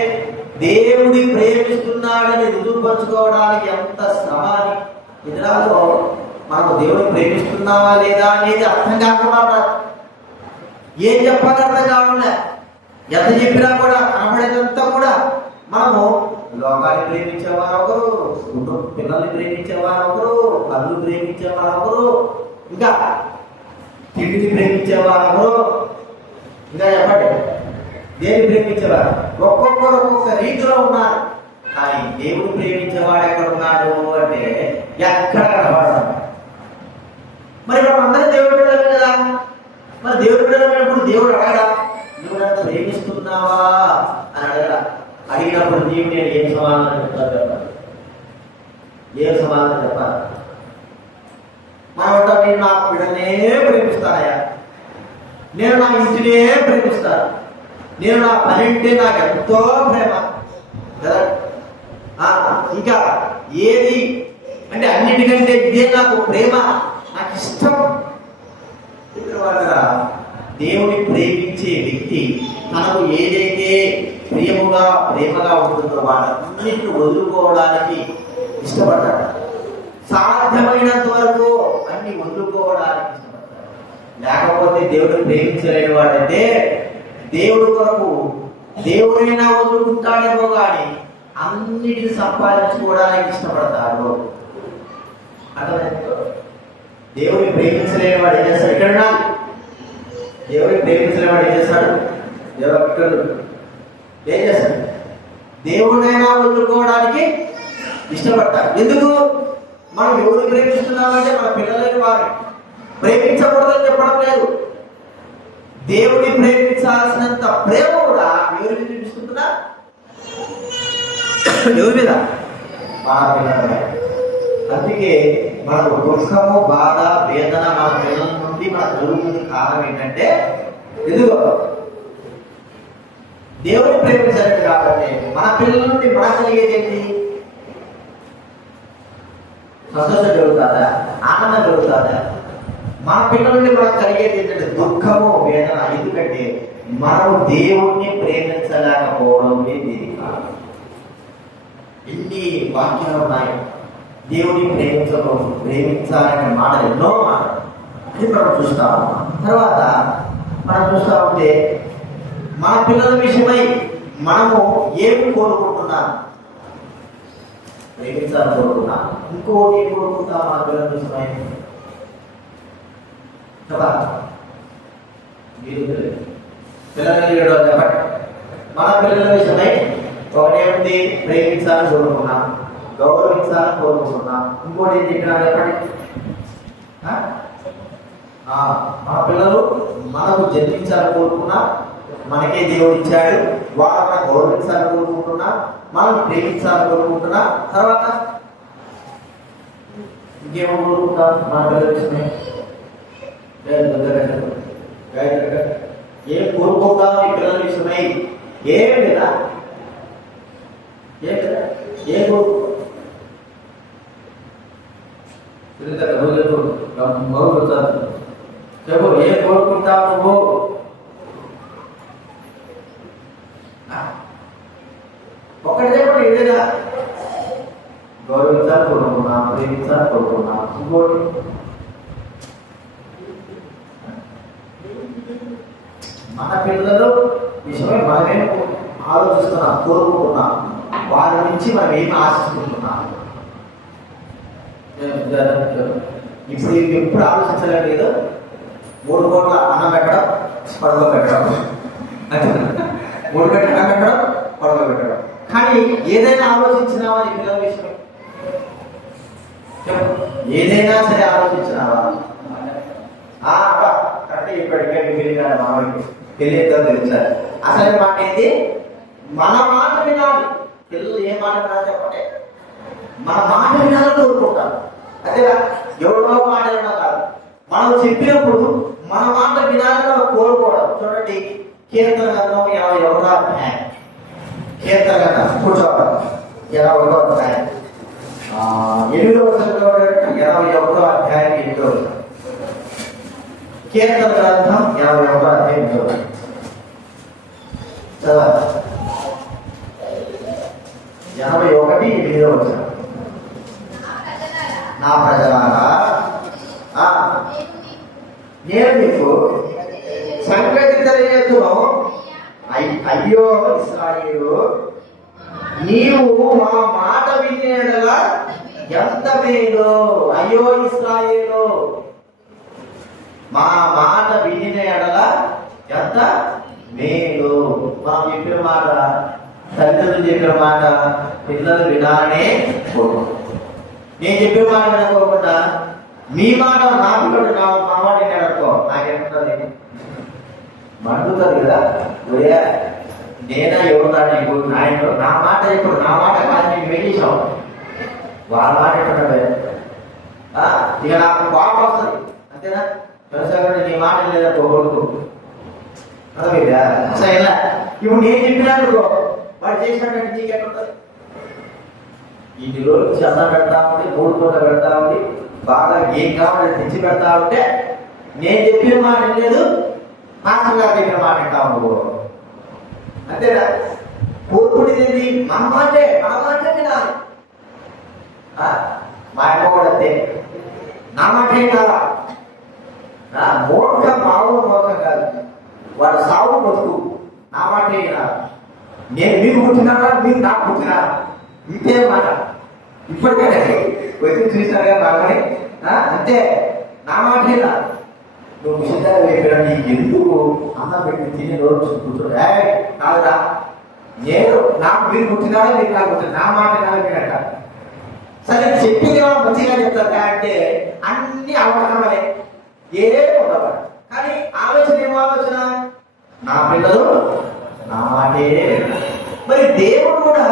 దేవుడి ప్రేమిస్తున్నాడని రుజువుపరుచుకోవడానికి ఎంత శ్రమ అని ఇతరాలు మనము దేవుడిని ప్రేమిస్తున్నావా లేదా అనేది అర్థం కాకుండా, ఏం చెప్పాలి అర్థం కాకుండా, ఎంత చెప్పినా కూడా కనబడేదంతా కూడా మనము లోకాన్ని ప్రేమించేవారు ఒకరు, పిల్లల్ని ప్రేమించేవారు ఒకరు, కళ్ళు ప్రేమించేవారు ఒకరు, ఇంకా తిండిని ప్రేమించేవారు ఒకరు, ఇంకా చెప్పండి దేన్ని ప్రేమించేవారు? ఒక్కొక్కరు ఒక్కొక్క రీతిలో ఉన్నారు. కానీ దేవుడు ప్రేమించేవాడు ఎక్కడ ఉన్నాడు అంటే ఎక్కడ కనబడతాడు. మరి మనం అందరం దేవుడు బిడ్డలమే కదా. మరి దేవుడు బిడ్డలమైనప్పుడు దేవుడు అడగడా? నువ్వు నన్ను ప్రేమిస్తున్నావా అని అడగడా? అడిగినప్పుడు నీవు నేను ఏం సమాధానం చెప్తాను చెప్పాలి? ఏం సమాధానం చెప్పాలి? మనం నేను నా బిడ్డనే ప్రేమిస్తానయ్యా, నేను నా ఇంటినే ప్రేమిస్తాను, నేను నా పని అంటే నాకు ఎంతో ప్రేమ కదా. ఇంకా ఏది అంటే అన్నిటికంటే ఇదే నాకు ప్రేమ, నాకు ఇష్టం. దేవుని ప్రేమించే వ్యక్తి తనకు ఏదైతే ప్రేమగా ఉంటుందో వాటన్నిటిని వదులుకోవడానికి ఇష్టపడతాడు. సాధ్యమైనంత వరకు అన్ని వదులుకోవడానికి ఇష్టపడతాడు. లేకపోతే దేవుడు ప్రేమించలేని వాడంటే దేవుడు కొరకు దేవుడైనా వదులుకుంటాడేమో కానీ అన్నిటిని సంపాదించుకోవడానికి ఇష్టపడతాడు. అర్థమైందో? దేవుడిని ప్రేమించలేని వాడు ఏం చేస్తాడు? ఇక్కడ దేవుడిని ప్రేమించలేని వాడు ఏం చేస్తాడు? దేవుడు ఏం చేస్తాడు? దేవుడైనా వదులుకోవడానికి ఇష్టపడతాడు. ఎందుకు? మనం ఎవరిని ప్రేమిస్తున్నామంటే మన పిల్లలని వారిని ప్రేమించకూడదని చెప్పడం లేదు. దేవుడిని ప్రేమించాల్సినంత ప్రేమ కూడా ఎవరిని చూపిస్తుందా? ఎవరి మీద? మన పిల్లల. అందుకే మనకు దుఃఖము, బాధ, వేదన మన పిల్లల నుండి మన కలుగుతుంది. కారణం ఏంటంటే ఎందుకు? దేవుడిని ప్రేమించాలి కాబట్టి. మన పిల్లల నుండి మనకు కలిగేది ఏంటి? సంతోషం కలుగుతుందా? ఆనందం కలుగుతుందా? మన పిల్లల నుండి మనకు కలిగేది ఏంటంటే దుఃఖము, వేదన. ఎందుకంటే మనం దేవుణ్ణి ప్రేమించలేకపోవడం దీనికి కారణం. ఎన్ని వాక్యాలు ఉన్నాయి దేవుడిని ప్రేమించాలనే మాటలు, ఎన్నో మాటలు. అది మనం చూస్తాము. తర్వాత మనం చూస్తూ ఉంటే మన పిల్లల విషయమై మనము ఏమి కోరుకుంటున్నాం? ప్రేమించాలని కోరుకున్నాం. ఇంకోటి ఏం కోరుకుంటాం మన పిల్లల విషయమై? కదా మీరు పిల్లలు చెప్పండి. మన పిల్లల విషయమై ఒకటేముంది? ప్రేమించాలని కోరుకున్నాం, గౌరవించాలని కోరుకుంటున్నాం. ఇంకోటి ఏం చెప్పినా చెప్పండి. మన పిల్లలు మనకు జన్మించాలని కోరుకున్నా, మనకే దేవుడు ఇచ్చాడు, వాళ్ళని గౌరవించాలని కోరుకుంటున్నా, మనం ప్రేమించాలని కోరుకుంటున్నా. తర్వాత ఇంకేమో కోరుకుంటాం మన పిల్లల విషయమై? ఏం కోరుకుంటాం ఈ పిల్లల విషయమై? ఏం లేదా? ఏం కోరుకుంటాం? చెప్పు, ఏం కోరుకుంటావు నువ్వు? గౌరవించాలి కోరుకున్నాం, ప్రేమించాలి కోరుకున్నాం. ఇంకోటి మన పిల్లలు విషయమే మనమే ఆలోచిస్తున్నాం, కోరుకుంటున్నాం. వారి నుంచి మనం ఏమి ఆశిస్తున్నాం. ఇప్పుడు ఎప్పుడు ఆలోచించలేదు లేదు. 3 కోట్ల అన్నం పెట్టడం, పడవ పెట్టడం, 3 కోట్ల అన్నం పెట్టడం, పడవ పెట్టడం. కానీ ఏదైనా ఆలోచించినావా నీ పిల్లల విషయం? ఏదైనా సరే ఆలోచించినావా? అంటే ఇప్పటికే పెరిగాడు మామయ్యకి తెలియదో తెలిసారు. అసలు మాట ఏంటి? మన మాట వినాలి. పిల్లలు ఏ మాట వినాలి చెప్పండి? మన మాట వినాలని కోరుకుంటారు. అదేలా ఎవరో మాట వినా కాదు, మనం చెప్పినప్పుడు మన మాట వినాలని మనం కోరుకోవడం. చూడండి, కీర్తన గ్రంథం 51వ అధ్యాయం. కీర్తన గ్రంథం కూర్చోవడం 51వ అధ్యాయం 8వ వచనంలో 51వ అధ్యాయం 8వ వచనం. కీర్తన గ్రంథం 51వ అధ్యాయం 8వ వచనం చదవాలి. 81:8వ వచనం. నా ప్రజలారా, నేను మీకు సంగతి తెలియజేస్తును. అయ్యో ఇశ్రాయేలు, నీవు మా మాట వినేలా ఎంత మేలు. అయ్యో ఇశ్రాయేలు, మా మాట వినిన ఎడల ఎంత మేలు. మనం చెప్పిన మాట, తల్లిదండ్రులు చెప్పిన మాట పిల్లలు వినాలనే కోరుకుంటాం. నేను చెప్పిన మాట వినకోకుండా మీ మాట నా పిల్లడు మా మాట విన్నాడనుకో, నాకేముంటుంది? మండుతుంది కదా. నేనా ఎవరున్నా నీకు నాయన నా మాట ఇప్పుడు నా మాట కాదు, నీకు వెళ్ళేసావు వాళ్ళ మాట ఎట్టున్నాడు. ఇక నాకు కోపం వస్తుంది, అంతేనా? తెలుసా నీ మాట లేదా కొడుకు అర్థమైందా? అసలు ఎలా ఇప్పుడు నేను చెప్పినాడు వాడు చేసినట్టు నీకెట్టుంటుంది? ఇన్ని రోజులు చంద పెడతా ఉండి, 3 కోట్ల పెడతా ఉండి, బాగా ఏం కావాలని తెచ్చి పెడతా ఉంటే నేను చెప్పిన మాట లేదు, మాసంగా చెప్పిన మాట వింటావు నువ్వు, అంతేనా? కోరుకునేది మన మాటే వినాలి. మా అమ్మ కూడా అంతే, నా మాటే కాదా? మూర్ఖం మామూలు మూర్ఖం కాదు, వాడు సాగు బతుకు నా మాటే వినాలి. నేను మీకు పుట్టినారా, మీరు నాకు పుట్టినారా, ఇంతే మాట. ఇప్పటికైనా వచ్చి చూసినారు కదా బాగానే, అంతే నా మాటే కాదు. నువ్వు సిద్ధంగా వేయడా నీకు ఎందుకు అన్నం పెట్టి తిని రోజు కూర్చోడా? కాదురా, నేను నాకు మీరు పుట్టినారా, మీరు నాకు పుట్టిన నా మాట వినాలంట. సరే చెప్పింది మంచిగా చెప్తారు అంటే అన్ని అవసరమనే ఏమీ ఉండవు. కానీ ఆలోచన ఏమో ఆలోచన, నా పిల్లలు నా మాటే. మరి దేవుడు కూడా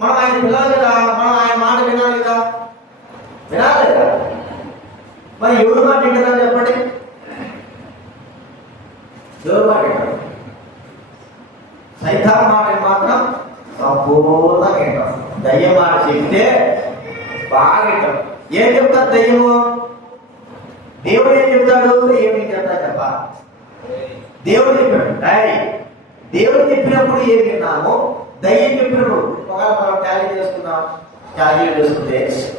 మనం ఆయన పిల్లలు కదా, మనం ఆయన మాట వినాలి కదా, వినాలి కదా. మరి ఎవరు మాట వింటారా చెప్పండి? ఎవరు మాట వింటారు? సైతాన్ మాట మాత్రం సంపూర్ణంగా వింటాం. దయ్యం మాట చెప్తే బాగా వింటాం. ఏం చెప్తారు దయ్యము? దేవుడు ఏం చెప్తాడు? ఏమి చెప్తాడు చెప్ప? దేవుడు చెప్పాడు. దేవుడు చెప్పినప్పుడు ఏం విన్నాము, దయ్యం చెప్పినప్పుడు ఒకవేళ మనం క్యాలిక్యులేట్ చేసుకుంటే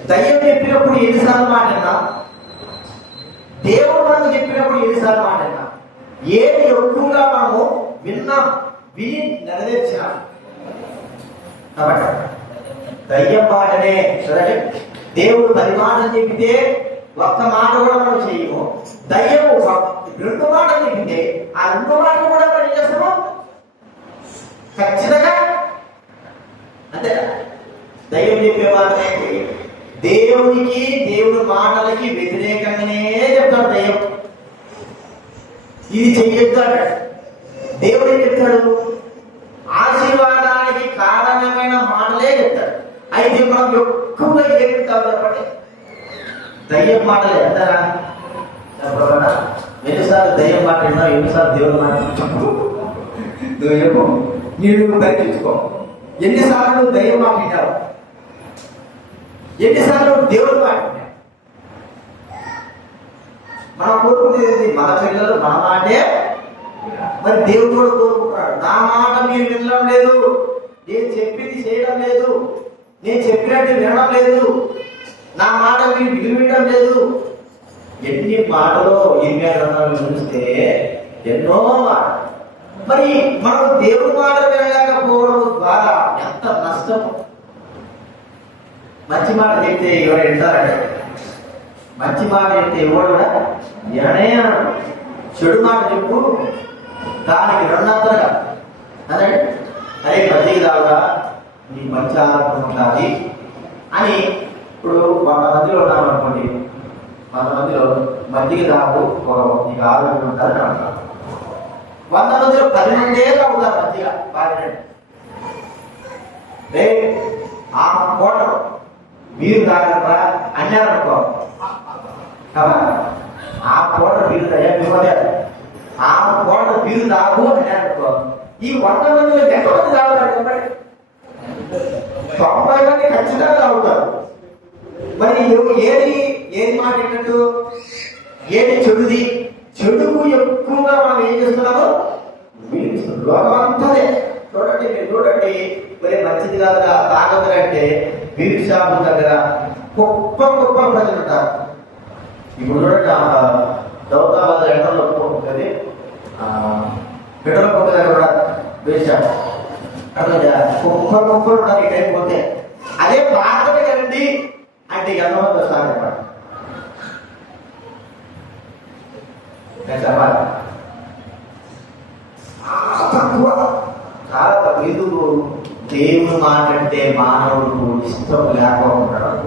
దయ్యం చెప్పినప్పుడు ఎన్నిసార్లు మాట విన్నా, దేవుడు మనకు చెప్పినప్పుడు ఎన్నిసార్లు మాట విన్నా, ఏది ఎక్కువగా మనము విన్నాం, విని నెరవేర్చినాం. కాబట్టి దయ్యం మాటనే దేవుడు 10 మాటలు చెబితే ఒక్క మాట కూడా మనం చేయము. దయ్యము 2 మాటలు చెబితే ఆ 2 మాటలు కూడా మనం చేస్తాము ఖచ్చితంగా, అంతే. దయ్యం చెప్పే మాట దేవునికి, దేవుడి మాటలకి వ్యతిరేకంగానే చెప్తాడు దయ్యం. ఇది చెయ్యొద్దాడు. దేవుడు ఏం చెప్తాడు? ఆశీర్వాదానికి కారణమైన మాటలే చెప్తాడు. అయితే మనం ఎక్కువగా ఏం చెప్తాం చెప్పండి? దయ్యం మాటలే. అంటారా? చెప్పకుండా ఎన్నిసార్లు దయ్యం మాట విన్నావు, ఎన్నిసార్లు దేవుడు మాట నువ్వు చెప్పు, నీవు పరీక్షించుకో. ఎన్నిసార్లు నువ్వు దయ్యం మాట విన్నావు, ఎన్నిసార్లు దేవుడు మాట విన్నావు? మనం కోరుకునేది మన పిల్లలు మన మాటే. మరి దేవుడు కూడా కోరుకుంటున్నాడు, నా మాట మీరు వినడం లేదు, నేను చెప్పింది చేయడం లేదు, నేను చెప్పినట్టు వినడం లేదు, నా మాట మీరు వినడం లేదు. ఎన్ని మాటలో ఇర్మియా గ్రంథంలో చూస్తే ఎన్నో మాట. మరి మనం దేవుడి మాట వినలేకపోవడం ద్వారా ఎంత నష్టము. మంచి మాట చెప్తే ఎవరు వింటారంటే, మంచి మాట చెప్తే ఎవరు కూడా విననే అనడు. చెడు మాట చెప్పు, దానికి రెండంతలుగా అదే అరే మజ్జిగ తాగురా నీ మంచి ఆరోగ్యం ఉండాలి అని. ఇప్పుడు 100 మందిలో ఉన్నామనుకోండి, 100 మందిలో మజ్జిగ తాగు నీకు ఆరోగ్యం ఉండాలని అంటారు. 100 మందిలో 10 మందే తాగుతారు మజ్జిగ బాగా. ఆ కోటరు మీరు తాగరా అన్నారనుకో, ఆ కోటరు మీరు తయారు, ఆ కోటరు మీరు తాగు అన్నారనుకో, ఈ 100 మందిలో ఎంతమంది తాగుతారు చెప్పండి? 90 మంది ఖచ్చితంగా తాగుతారు. మరి ఏది మాట ఏంటంటూ, ఏది చెడుది? చెడుకు ఎక్కువగా మనం ఏం చేస్తున్నాము? లోకం అంతానే చూడండి, మీరు చూడండి. మరి మంచిది కాదుగా తాగదురంటే బీర్ షాపు దగ్గర గొప్ప గొప్ప ప్రజలు ఉంటారు. ఇప్పుడు చూడండి, దౌతాబాద్ ఎండలో ఉంటుంది, పెట్రోల్ పంప్ దగ్గర కూడా బీర్ షాప్ అట్లా గొప్ప గొప్పలు ఉంటారు. ఈ టైం పోతే అదే ప్రార్థన కదండి అంటే ఎంతమంది వస్తారు చెప్పండి? చాలా తక్కువ. దేవుని మాట అంటే మానవుడు ఇష్టం లేకపోవడం,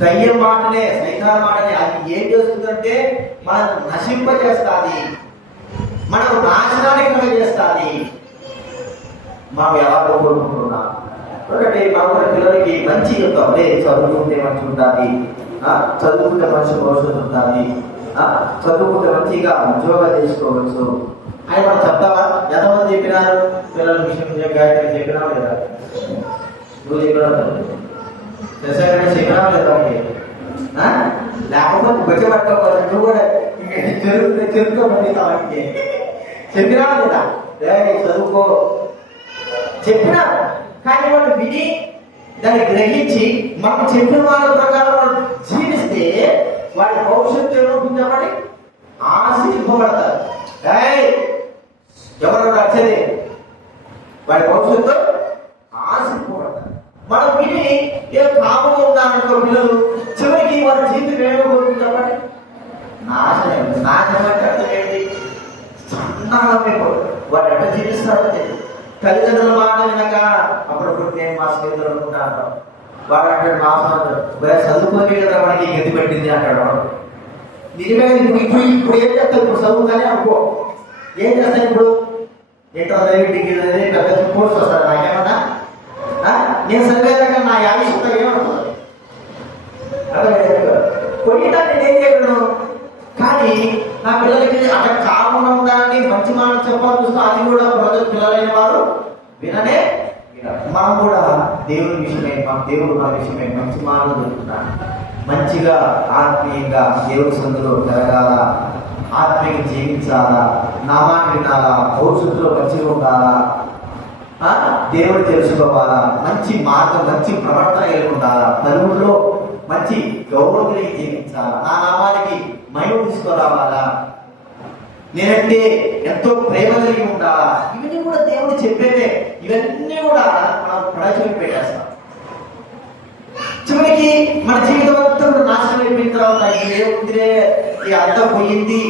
దయ్యం మాటనే, సైతాన్ మాటనే. అది ఏం చేస్తుందంటే మనం నశింపజేస్తుంది, మనం నాశనానికి చేస్తుంది. మనం ఎవరో కోరుకుంటున్నాం. ఒకటి మన పిల్లలకి మంచి చెప్తాం, చదువుకుంటే మంచి ఉంటుంది, చదువుకుంటే మంచి భవిష్యత్తు ఉంటుంది, చదువుకుంటే మంచిగా ఉద్యోగాలు చేసుకోవచ్చు అని మనం చెప్తావా? ఎంతమంది చెప్పినారు? పిల్లల విషయం గాయత్రి చెప్పినా లేదా? నువ్వు చెప్పినా చెప్పినా లేదా? లేకపోతే బొచ్చ పట్టుకోవాలి, నువ్వు కూడా చెరువుకోమని చెప్పినా లేదా? చదువుకో చెప్పినా, కానీ వాళ్ళు విని దాన్ని గ్రహించి మనం చెప్పిన వాళ్ళ ప్రకారం జీవిస్తే వాడి భవిష్యత్తు ఏమవుతుంది చెప్పండి? ఆశీర్వపడతారు. ఎవరు వచ్చేది? వాడి భవిష్యత్తు ఆశీర్వపడతారు. మనం విని ఏ కామంగా ఉన్నారనుకో పిల్లలు, చివరికి వాడి జీవితం ఏమవుతుంది చెప్పండి? నాశనం. నాశనం అంటే అర్థం ఏంటి? వాడు ఎట్లా జీవిస్తాడో తెలియదు. తల్లిదండ్రుల మాట వినక అప్పుడప్పుడు నేను మా స్నేహితులు అనుకుంటాను, వాడు అంటాడు మా చదువుకోని కదా వాడికి గతి పెట్టింది అంటాడు. నిజమే. ఇప్పుడు ఏం చేస్తావు? ఇప్పుడు చదువుతానే అనుకో, ఏం చేస్తాను ఇప్పుడు? ఇంటర్ డిగ్రీ పెద్ద కోర్స్ వస్తాడు. నాకేమన్నా నేను చదివేదాకా నా యావిష్యత ఏమనుకోదు. కొన్నిటా నేను ఏం చేయగలను, కానీ నా పిల్లలకి అక్కడ కాకుండా ఉండాలని మంచి మాట చెప్పాలి చూస్తే అది కూడా ప్రజలు పిల్లలైన వారు విననే. మనం కూడా దేవుని విషయమే, దేవుడు మన విషయమే మంచి మాటలు దొరుకుతాను. మంచిగా ఆత్మీయంగా దేవుడి సందులో పెరగాల, ఆత్మీయంగా జీవించాలా, నామాన్ని వినాలా, భవిష్యత్తులో మంచిగా ఉండాలా, దేవుడు తెలుసుకోవాలా, మంచి మార్గం మంచి ప్రవర్తన కలిగి ఉండాలా, నలుగురిలో మంచి గౌరవం కలిగి జీవించాలా, నా నామానికి మహిమ తీసుకురావాలా, నేనంటే ఎంతో ప్రేమ కలిగి ఉండాలా. ఇవన్నీ కూడా దేవుడు చెప్పేదే. ఇవన్నీ కూడా మనం ప్రజలకు పెట్టేస్తాం. చివరికి మన జీవితం అంతా కూడా నాశనం అయిపోయిన తర్వాత ఏముందిరే, ఈ అర్థం పోయింది,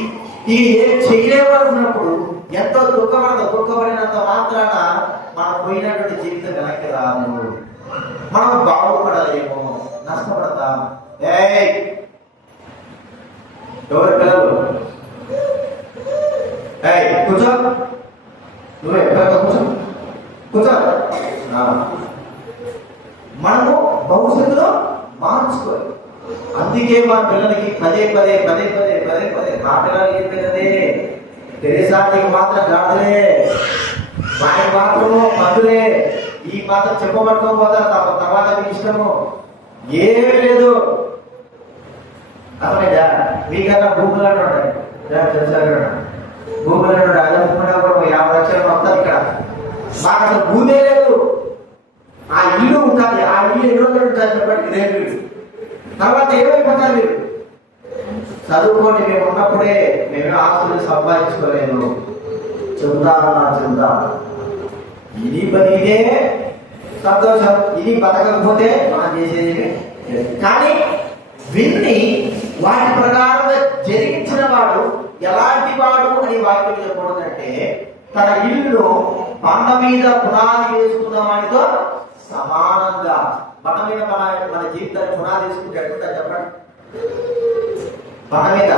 ఇది ఏం చేయలేమనుకున్నప్పుడు ఎంతో దుఃఖపడినంత మాత్రాన మనం పోయినటువంటి జీవితం వెనక్కి రాము, మనం బాగుపడలేము, నష్టపడతాం. ఎవరి పిల్లలు కూర్చో, నువ్వే కూర్చో. మనము భవిష్యత్తులో మార్చుకోవాలి. అందుకే మా పిల్లలకి పదే పదే మా పిల్లలకి చెప్పేదే, తెరేసానికి మాత్రం గాడులే, వారికి మాత్రము మందులే, ఈ మాత్రం చెప్పబట్టుకోపోతారు తర్వాత మీ ఇష్టము ఏమీ లేదు. అర్థమైందా? మీకన్నా భూములు అంటాడు, భూములు అంటాడు, అదనుకున్నా కూడా 50 లక్షలు వస్తారు ఇక్కడ. మాకు అసలు భూమే లేదు. ఆ ఇల్లు ఉంటుంది, ఆ ఇల్లు ఎన్నో ఉంటారు చెప్పండి, గ్రేడ్యుయేట్. తర్వాత ఏమైపోతారు మీరు? చదువుకోండి, మేము ఉన్నప్పుడే మేమే ఆస్తులు సంపాదించుకోలేదు, చెబుతా ఇది బతికితే సంతోషం, ఇది బతకకపోతే మనం చేసేది. కానీ విన్ని వాటి ప్రకారంగా జరిగించిన వాడు ఎలాంటి వాడు అని వాక్యం చెప్పకూడదంటే, తన ఇల్లు బండ మీద పునాది వేసుకున్న వాడితో సమానంగా. బండ మీద మన జీవితాన్ని పునాది వేసుకుంటే ఎట్లుంటా చెప్పండి? బండ మీద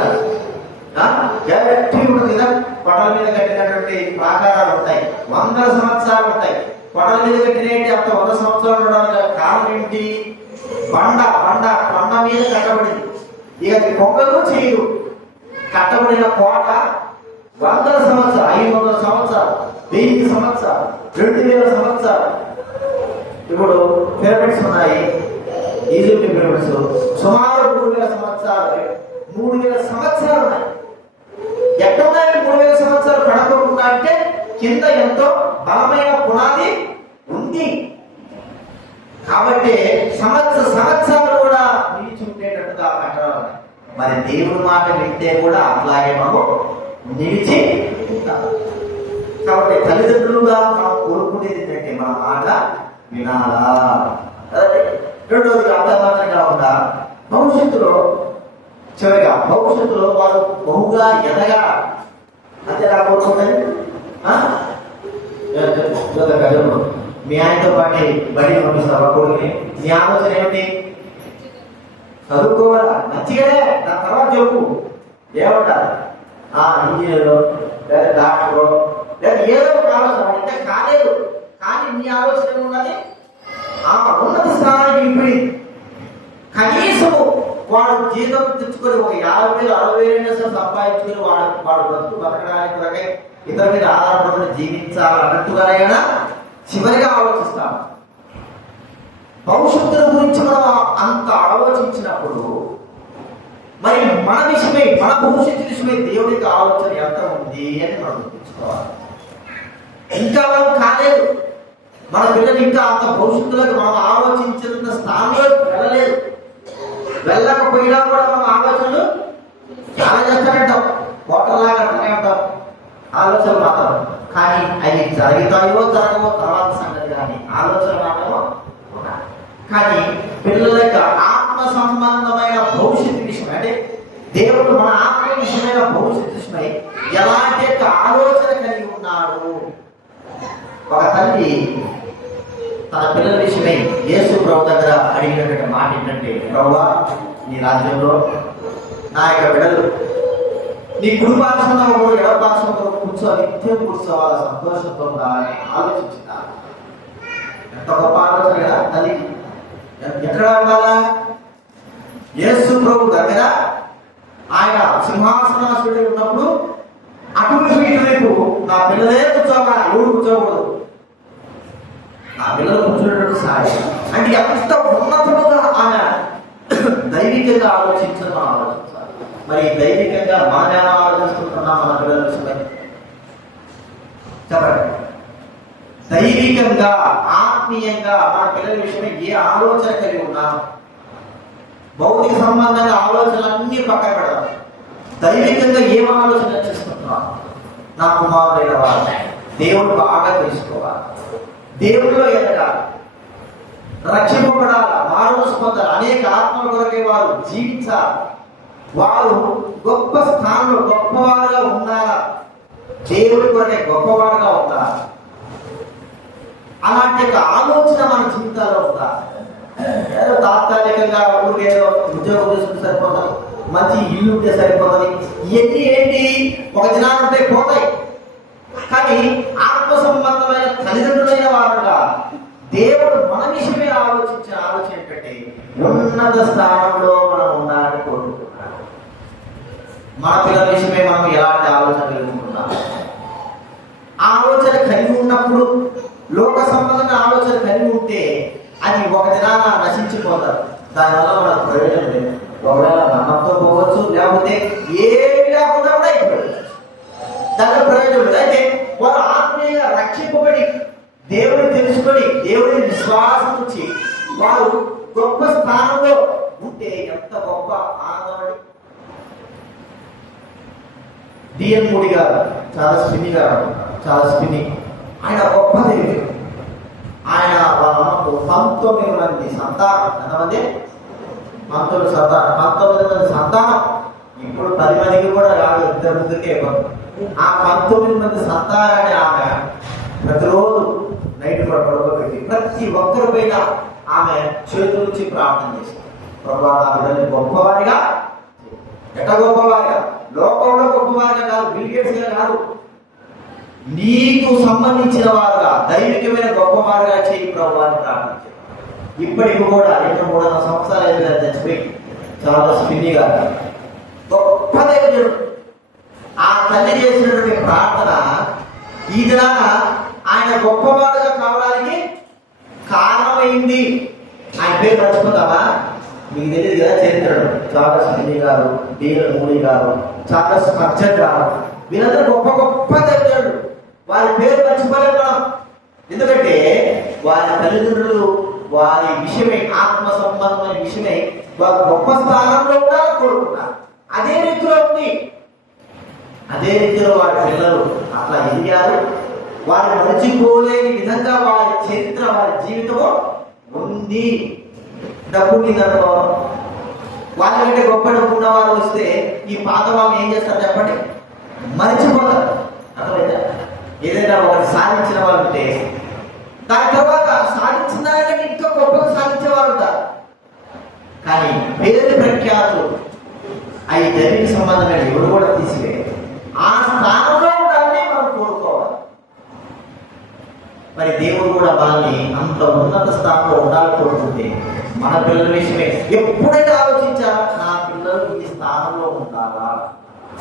గట్టి ఉంటుంది కదా, కొండల మీద కట్టినటువంటి ప్రాకారాలు ఉంటాయి, 100 సంవత్సరాలు ఉంటాయి. కొండల మీద కట్టినట్టు అంత 100 సంవత్సరాలు ఉండడానికి కారణం ఏంటి? కొండ మీద కట్టబడింది. ఇక కొంగలు చేయదు. కట్టబడిన కోట 100 సంవత్సరాలు, 500 సంవత్సరాలు, 1000 సంవత్సరాలు, 2000 సంవత్సరాలు. ఇప్పుడు పిరమిడ్స్ ఉన్నాయి, ఈజిప్ట్ పిరమిడ్స్ సుమారు 3000 సంవత్సరాలు, 3000 సంవత్సరాలు ఉన్నాయి. ఎక్కడ 3000 సంవత్సరాలు పడకుండా అంటే కింద ఎంతో బలమైన పునాది ఉంది. కాబట్టి సంవత్సరాలు కూడా నిలిచి ఉండేటట్టుగా కట్టడం. మరి దేవుడి మాట వింటే కూడా అట్లాగే మనం నిలిచి ఉంటాం. కాబట్టి తల్లిదండ్రులుగా మనం కోరుకునేది ఏంటంటే మన మాట వినాలా. రెండోది అర్థమాత్రంగా ఉంటా. భవిష్యత్తులో వారు బహుగా ఎదగా అంతే రాబోతుందని మీ ఆయనతో పాటు బడి పంపిస్తావా కొడుకుని? మీ ఆలోచన ఏమిటి? చదువుకోవాలా, మంచిగానే, దాని తర్వాత చెప్పు ఏమంటారు, ఇంజనీరు లేదా డాక్టరు లేదా ఏదో ఒక ఆలోచన అంటే కాలేదు. కానీ మీ ఆలోచన ఏమున్నది? ఉన్నత స్థానానికి ఇప్పుడు కనీసము వాడు జీతం తెచ్చుకొని ఒక 50,000 60,000 సంపాదించుకుని వాడు బతకడానికి కొరకై ఇతర మీద ఆధారపడుకుని జీవించాలన్నట్టుగానైనా చివరిగా ఆలోచిస్తాము. భవిష్యత్తుల గురించి మనం అంత ఆలోచించినప్పుడు మరి మన విషయమై, మన భవిష్యత్తు విషయమై దేవుడికి ఆలోచన ఎంత ఉంది అని మనం గుర్తించుకోవాలి. ఇంకా మనం కాలేదు, మన పిల్లలు ఇంకా అంత భవిష్యత్తులకు మనం ఆలోచించిన స్థానంలో వెళ్ళలేదు. వెళ్ళకపోయినా కూడా మనం ఆలోచనలు చాలా చేస్తానంటాం, హోటల్లాగా అంటూనే ఉంటాం ఆలోచనలు మాత్రం. కానీ అవి జరుగుతాయో జరగవో తర్వాత సంగతి. కానీ ఆలోచన మాత్రమో. కానీ పిల్లల యొక్క ఆత్మ సంబంధమైన భవిష్యత్తు విషయం అంటే దేవుడు మన ఆత్మ విషయమైన భవిష్యత్తు విషయమై ఎలాంటి యొక్క ఆలోచన కలిగి ఉన్నాడు. ఒక తల్లి తన పిల్లల విషయమై యేసు ప్రభు దగ్గర అడిగినటువంటి మాట ఏంటంటే, ప్రభువా, నీ రాజ్యంలో నా యొక్క బిడ్డలు నీ కుడి పార్శ్వంలో ఒకరు ఎడమ పార్శ్వంలో నిత్యం కూర్చోవాల సంతోషంతో ఉండాలని ఆలోచించిందా? ఎంత గొప్ప ఆలోచన కదా తల్లి. ఎక్కడ ఉండాలా? యేసు ప్రభు దగ్గర ఆయన సింహాసనాసుడు ఉన్నప్పుడు అటువైపు ఇటువైపు నా పిల్లలే కూర్చోవాలా, ఎవరు కూర్చోకూడదు. నా పిల్లలు కూర్చునేటట్టు సాయం అంటే ఎంత ఉన్నతముగా ఆమె దైవికంగా ఆలోచించడం ఆలోచించాలి. మరి దైవికంగా మనం ఎలా ఆలోచిస్తున్నాం మన పిల్లల విషయమై చెప్పండి. దైవికంగా ఆత్మీయంగా మన పిల్లల విషయమై ఏ ఆలోచన కలిగి ఉన్నాం? భౌతిక సంబంధంగా ఆలోచనలన్నీ పక్కన పెడదాం. దైవికంగా ఏం ఆలోచన చేస్తున్నాం? నా కుమారుడైన వారు దేవుడు బాగా తెలుసుకోవాలి, దేవుడిలో ఎదగాలి, రక్షింపబడాలి, మానవులు పొందాలి, అనేక ఆత్మల కొరకే వారు జీవించాలి, వారు గొప్ప స్థానంలో గొప్పవారుగా ఉండాలి, దేవుడి కొరకే గొప్పవారుగా ఉండాలి. అలాంటి ఆలోచన మన జీవితాల్లో ఉండాలి. ఏదో తాత్కాలికంగా ఏదో ఉద్యోగం చేసుకుంటే సరిపోతుంది, మంచి ఇల్లు ఉంటే సరిపోతుంది, ఇవన్నీ ఏంటి ఒక దినాలు ఉంటాయి పోతాయి. కానీ ఆత్మ సంబంధమైన తల్లిదండ్రులైన వారుగా దేవుడు మన విషయమే ఆలోచించిన ఆలోచన ఏంటంటే ఉన్నత స్థానంలో మనం ఉండాలని కోరుకుంటున్నాడు. మన పిల్లల విషయమే మనం ఎలాంటి ఆలోచన కలుగుతున్నాం? ఆలోచన కలిగి ఉన్నప్పుడు, లోక సంబంధమైన ఆలోచన కలిగి ఉంటే అది ఒక దినాన నశించిపోతారు. దానివల్ల మనకు ప్రయోజనం లేదు. ఒకవేళ నమ్మకంతో పోవచ్చు, లేకపోతే ఏ లేకుండా కూడా అయిపోవచ్చు. దానిలో ప్రయోజనం లేదు. అయితే వారు ఆత్మీయంగా రక్షింపబడి దేవుడిని తెలుసుకొని దేవుడిని విశ్వాసం వచ్చి వారు గొప్ప స్థానంలో ఉంటే ఎంత గొప్ప ఆనందం అండి. డిఎన్ మూడి గారు చాలా స్పిన్ని ఆయన గొప్ప దేవుడు. ఆయన వాళ్ళ అమ్మకు 19 మంది సంతానం. ఎంతమంది? 19 మంది సంతానం. ఇప్పుడు 10 మందికి కూడా రాదు, 2 ముగ్గురికే ఇవ్వదు. ఆ 19 మంది సంతానాన్ని ఆమె ప్రతిరోజు నైట్ పడుకోబెట్టి ప్రతి ఒక్కరి పైన ఆమె చేతుల నుంచి ప్రార్థన చేసింది. ప్రభా, నా బిడ్డని గొప్పవారిగా, గొప్పవారిగా, లోకంలో గొప్పవారిగా కాదు, బిల్గేట్స్గా కాదు, నీకు సంబంధించిన వారుగా, దైవికమైన గొప్పవారుగా చేయి ప్రభు అని ప్రార్థించారు. ఇప్పటికి కూడా 2-3 సంవత్సరాలు అయితే చచ్చిపోయి చాలా స్పిన్నిగా గొప్ప దైవజనుడు. ఆ తల్లి చేసినటువంటి ప్రార్థన ఈ దినాన ఆయన గొప్పవారుగా కావడానికి కారణమైంది. ఆయన పేరు మర్చిపోతావా? మీకు తెలియదు కదా చరిత్రను. చార్లెస్ ఫిన్నీ గారు, డిఎన్ మూడీ గారు, చార్లెస్ స్పర్జన్ గారు, వీళ్ళందరూ గొప్ప గొప్ప దైవజనుడు. వారి పేరు మర్చిపోలేదు మనం. ఎందుకంటే వారి తల్లిదండ్రులు వారి విషయమై, ఆత్మ సంబంధమైన విషయమై వారు గొప్ప స్థానంలో ఉండాలని కోరుకున్నారు. అదే రీతిలో ఉంది. అదే రీతిలో వారి పిల్లలు అట్లా ఎదిగారు. వారు మర్చిపోలేని విధంగా వారి చరిత్ర, వారి జీవితము ఉంది. డబ్బు మీదనుకో, వాళ్ళకంటే గొప్ప డబ్బు ఉన్న వారు వస్తే ఈ పాత వాళ్ళు ఏం చేస్తారు చెప్పండి? మర్చిపోతారు. అర్థమైందా? ఏదైనా ఒకటి సాధించిన వాళ్ళు ఉంటే దాని తర్వాత సాధించిన దానికంటే ఇంకా గొప్పగా సాధించే వాళ్ళు ఉంటారు. కానీ పేరు ప్రఖ్యాతులు అవి దైవిక సంబంధమైన ఎవరు కూడా తీసివేయాలి. ఆ స్థానంలో ఉండాలని మనం కోరుకోవాలి. మరి దేవుడు కూడా వాళ్ళని అంత ఉన్నత స్థానంలో ఉండాలని కోరుకుంటే మన పిల్లల విషయమే ఎప్పుడైతే ఆలోచించారా, నా పిల్లలు ఈ స్థానంలో ఉండాలా?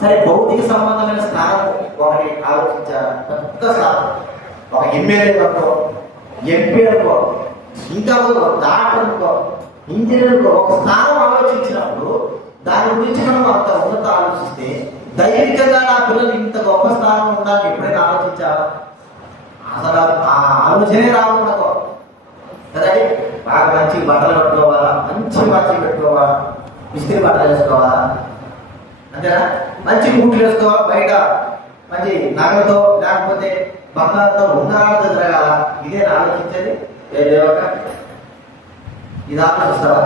సరే, భౌతిక సంబంధమైన స్థానం ఒకటి ఆలోచించారా? పెద్ద స్థానం, ఒక ఎమ్మెల్యే అనుకో, ఎంపీ అనుకో, ఇంకా డాక్టర్ అనుకో, ఇంజనీర్ అనుకో, ఒక స్థానం ఆలోచించినప్పుడు దాని గురించి మనం అంత ఉన్నత ఆలోచిస్తే, దైవికంగా నా పిల్లలు ఇంత గొప్ప స్థానం ఉండాలని ఎప్పుడైనా ఆలోచించారా? అసలు ఆ ఆలోచనే రావనుకో కదండి. బాగా మంచి బట్టలు పెట్టుకోవాలా, మంచి మంచి పెట్టుకోవాలా, ఇస్త్రీ బట్టలు వేసుకోవాలా, అంతేనా? మంచి బూట్లు వేసుకోవాలి, బయట మంచి నగలతో లేకపోతే బంగారంతో ఉంగరాలతో తిరగాల. ఇదే ఆలోచించేది ఏ దేవక? ఇది ఆలోచిస్తావా?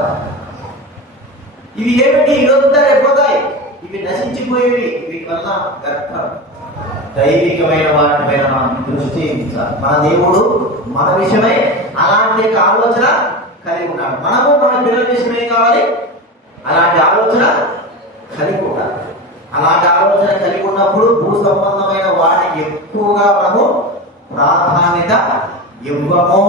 ఇవి ఏమిటి? ఈరోజుంతా రేపోతాయి, ఇవి నశించిపోయేవి. వీటి వల్ల గర్భం. దైవికమైన వాటిపైన మనం దృష్టి ఉంచాలి. మన దేవుడు మన విషయమై అలాంటి ఆలోచన కలిగి ఉన్నాడు. మనము మన పిల్లల విషయమే కావాలి, అలాంటి ఆలోచన కలిగి ఉండాలి. అలాంటి ఆలోచన కలిగి ఉన్నప్పుడు భూ సంబంధమైన వాటికి ఎక్కువగా మనము ప్రాధాన్యత ఇవ్వము.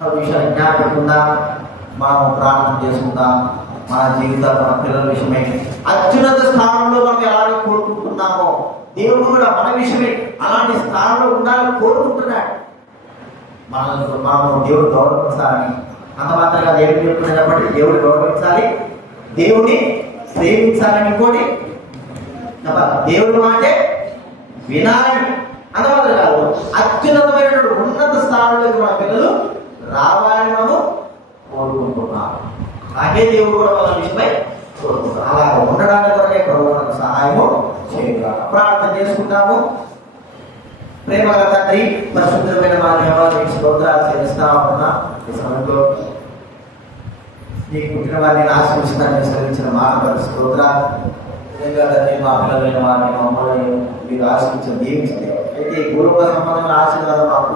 ఆ విషయాన్ని జ్ఞాపకం మనం ప్రార్థన చేసుకుందాం. మన జీవితాలు, మన పిల్లల విషయమై అత్యున్నత స్థానంలో మనం ఎలాగో కోరుకుంటున్నామో దేవుడు కూడా మన విషయమై అలాంటి స్థానంలో ఉండాలని కోరుకుంటున్నాడు. మనం దేవుడు గౌరవించాలని, అంత మాత్రంగా దేవుడు చెప్తున్నా చెప్పండి, దేవుడు గౌరవించాలి, దేవుడిని ప్రేమించాలని. ఇంకోటి దేవుడు అంటే వినాలి. అంత మాత్రం కాదు, అత్యున్నతమైన ఉన్నత స్థానంలోకి మన పిల్లలు రావాలని మనము కోరుకుంటున్నాము. అలాగే దేవుడు కూడా మన విషయమై కోరుకుంటున్నాం. అలా ఉండడానికి కొరకే ప్రభువు మనకు సహాయము చేయాలి. ప్రార్థన చేసుకుంటాము. ప్రేమగల తండ్రి, పరిశుద్ధమైన మా దేవాలయ స్తోత్రాలు చెల్లిస్తా ఉన్నా. ఈ సమయంలో నీకు పుట్టిన వారిని ఆశీర్వదించడానికి శ్రమించిన మాట స్తోత్రాలు. నిజంగా తండ్రి, మా పిల్లలైన వారిని మమ్మల్ని మీకు ఆశీర్వించిన దీవించండి. అయితే ఈ పూర్వ సంబంధమైన ఆశీర్వాదం మాకు,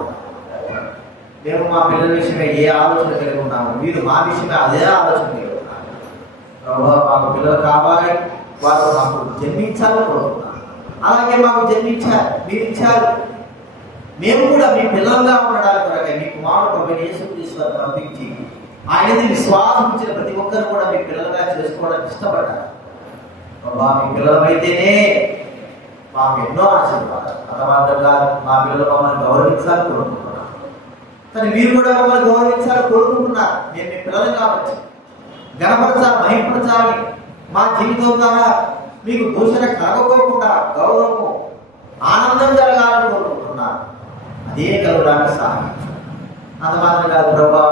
మేము మా పిల్లల విషయమే ఏ ఆలోచన కలిగి ఉన్నాము, మీరు మా విషయమే అదే ఆలోచన కలిగి ఉన్నారు. ప్రభావ మాకు పిల్లలు కావాలి, వారు మాకు జన్మించాలని కోరుకున్నాను. అలాగే మాకు జన్మించారు, మీరు ఇచ్చారు. మేము కూడా మీ పిల్లలుగా ఉండడానికి కొరకై మీ కుమారుడు ప్రభువైన యేసుక్రీస్తుని పంపించి ఆయనది విశ్వాసం ఇచ్చిన ప్రతి ఒక్కరు కూడా మీ పిల్లలుగా చేసుకోవడానికి ఇష్టపడ్డారు. ప్రభావ మీ పిల్లలమైతేనే మాకు ఎన్నో ఆశీర్వాదాలు. అంత మాత్రంగా మా పిల్లలు మమ్మల్ని గౌరవించాలని కోరుకుంటున్నాను. కానీ మీరు కూడా మమ్మల్ని గౌరవించాలని కోరుకుంటున్నారు. మేము మీ పిల్లలు కావచ్చు, గణపరచాలి, మహింపరచాలి. మా జీవితం ద్వారా మీకు దూషణ కలగకోకుండా గౌరవము, ఆనందం జరగాలని కోరుకుంటున్నారు. అదే కలగడానికి సహాయం. అంత మాత్రం కాదు ప్రభా,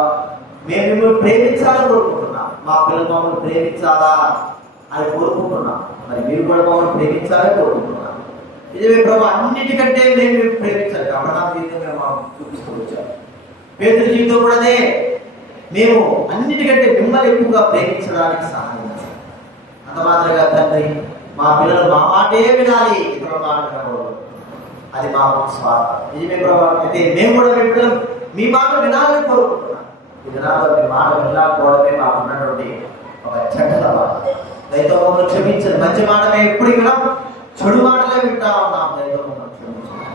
మేము మిమ్మల్ని ప్రేమించాలని కోరుకుంటున్నాం. మా పిల్లలు మమ్మల్ని ప్రేమించాలా అని కోరుకుంటున్నాం. మరి మీరు కూడా మమ్మల్ని ప్రేమించాలని కోరుకుంటున్నాం. నిజమే ప్రభా, అన్నిటికంటే మేము ప్రేమించాలి. అబ్రహాం జీవితంగా మాకు చూపిస్తూ వచ్చారు. పేతురు జీవితం కూడా అదే. మేము అన్నిటికంటే మిమ్మల్ని ఎక్కువగా ప్రేమించడానికి సహాయం చేస్తాం. అంత మాత్రమే తండ్రి, మా పిల్లలు మా మాటే వినాలి, ఇతరుల మాట వినకూడదు. అది మా స్వార్థం. నిజమే ప్రభావం. అయితే మేము కూడా మీ పిల్లలు మీ మాట వినాలని కోరుకుంటున్నాం. ఈ దినాల్లో మీ మాట వినకపోవడమే మాకు ఉన్నటువంటి ఒక చెడ్డ బాధ. దయతో మమ్మల్ని క్షమించండి. మంచి మాటలే ఎప్పుడు వినాం, చెడు మాటలే వింటా ఉన్నాం. దయతో మమ్మల్ని క్షమించండి.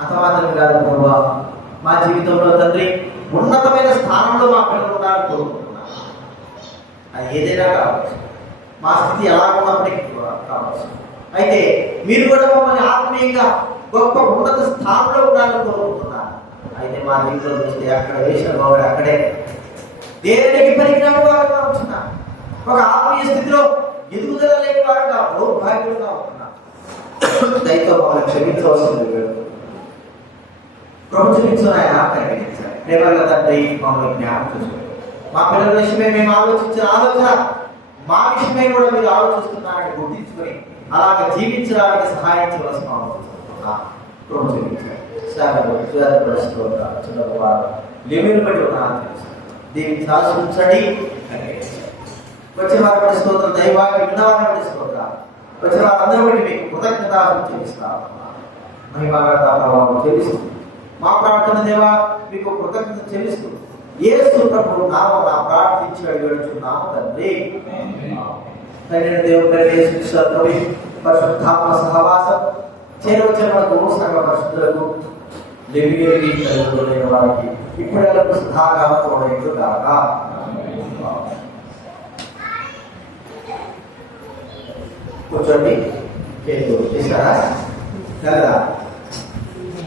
అంత మాత్రమే కాదు ప్రభావ, మా జీవితంలో తండ్రి ఉన్నతమైన స్థానంలో మా పిల్లలు ఉండాలని కోరుకుంటున్నాం. అది ఏదైనా కావచ్చు, మా స్థితి ఎలా ఉన్నప్పటికీ కావచ్చు. అయితే మీరు కూడా మమ్మల్ని ఆత్మీయంగా గొప్ప ఉన్నత స్థానంలో ఉండాలని కోరుకుంటున్నారు. అయితే మా జీవితంలో చూస్తే అక్కడ వేసిన బాబు అక్కడే దేనికి పరిజ్ఞానంగా ఉంటున్నా, ఒక ఆత్మీయ స్థితిలో ఎదుగుదల లేని వారుగా దౌర్భాగ్యంగా ఉంటున్నా. దయతో మమ్మల్ని క్షమించవలసింది. ప్రభుత్వం ఆయన కలిగించారు. ప్రేమగా తండ్రి మమ్మల్ని జ్ఞాపకం చేసుకోండి. మా పిల్లల విషయమే మేము ఆలోచించిన ఆలోచన మా విషయమే కూడా మీరు ఆలోచిస్తున్నారని గుర్తించుకొని అలాగే జీవించడానికి సహాయం చేయవలసిన ఆలోచిస్తున్నాం. లిమిట్ బట్టి ఉన్నాను దీనికి సాధించండి. వచ్చే వారి బట్టి స్తోత్రం, దైవాన్ని విన్నవారిని బట్టి స్తోత్రం, వచ్చిన వారందరూ బట్టి మీకు కృతజ్ఞత చెల్లిస్తాను. మహిమగా ప్రభావం చెల్లిస్తుంది. మా ప్రార్థన దేవా మీకు కృతజ్ఞత చెల్లిస్తూ యేసు ప్రభువు నామమున ప్రార్థించి అడిగడుచున్నాము తండ్రి. తండ్రి దేవుని పరిశుద్ధాత్మ సహవాసం చేరవచ్చిన మనకు సంఘ పరిశుద్ధులకు లేవియేకి కలిగిన వారికి ఇప్పుడు సదాగా తోడైదు కాక. కూర్చోండి. చేశారా కదా?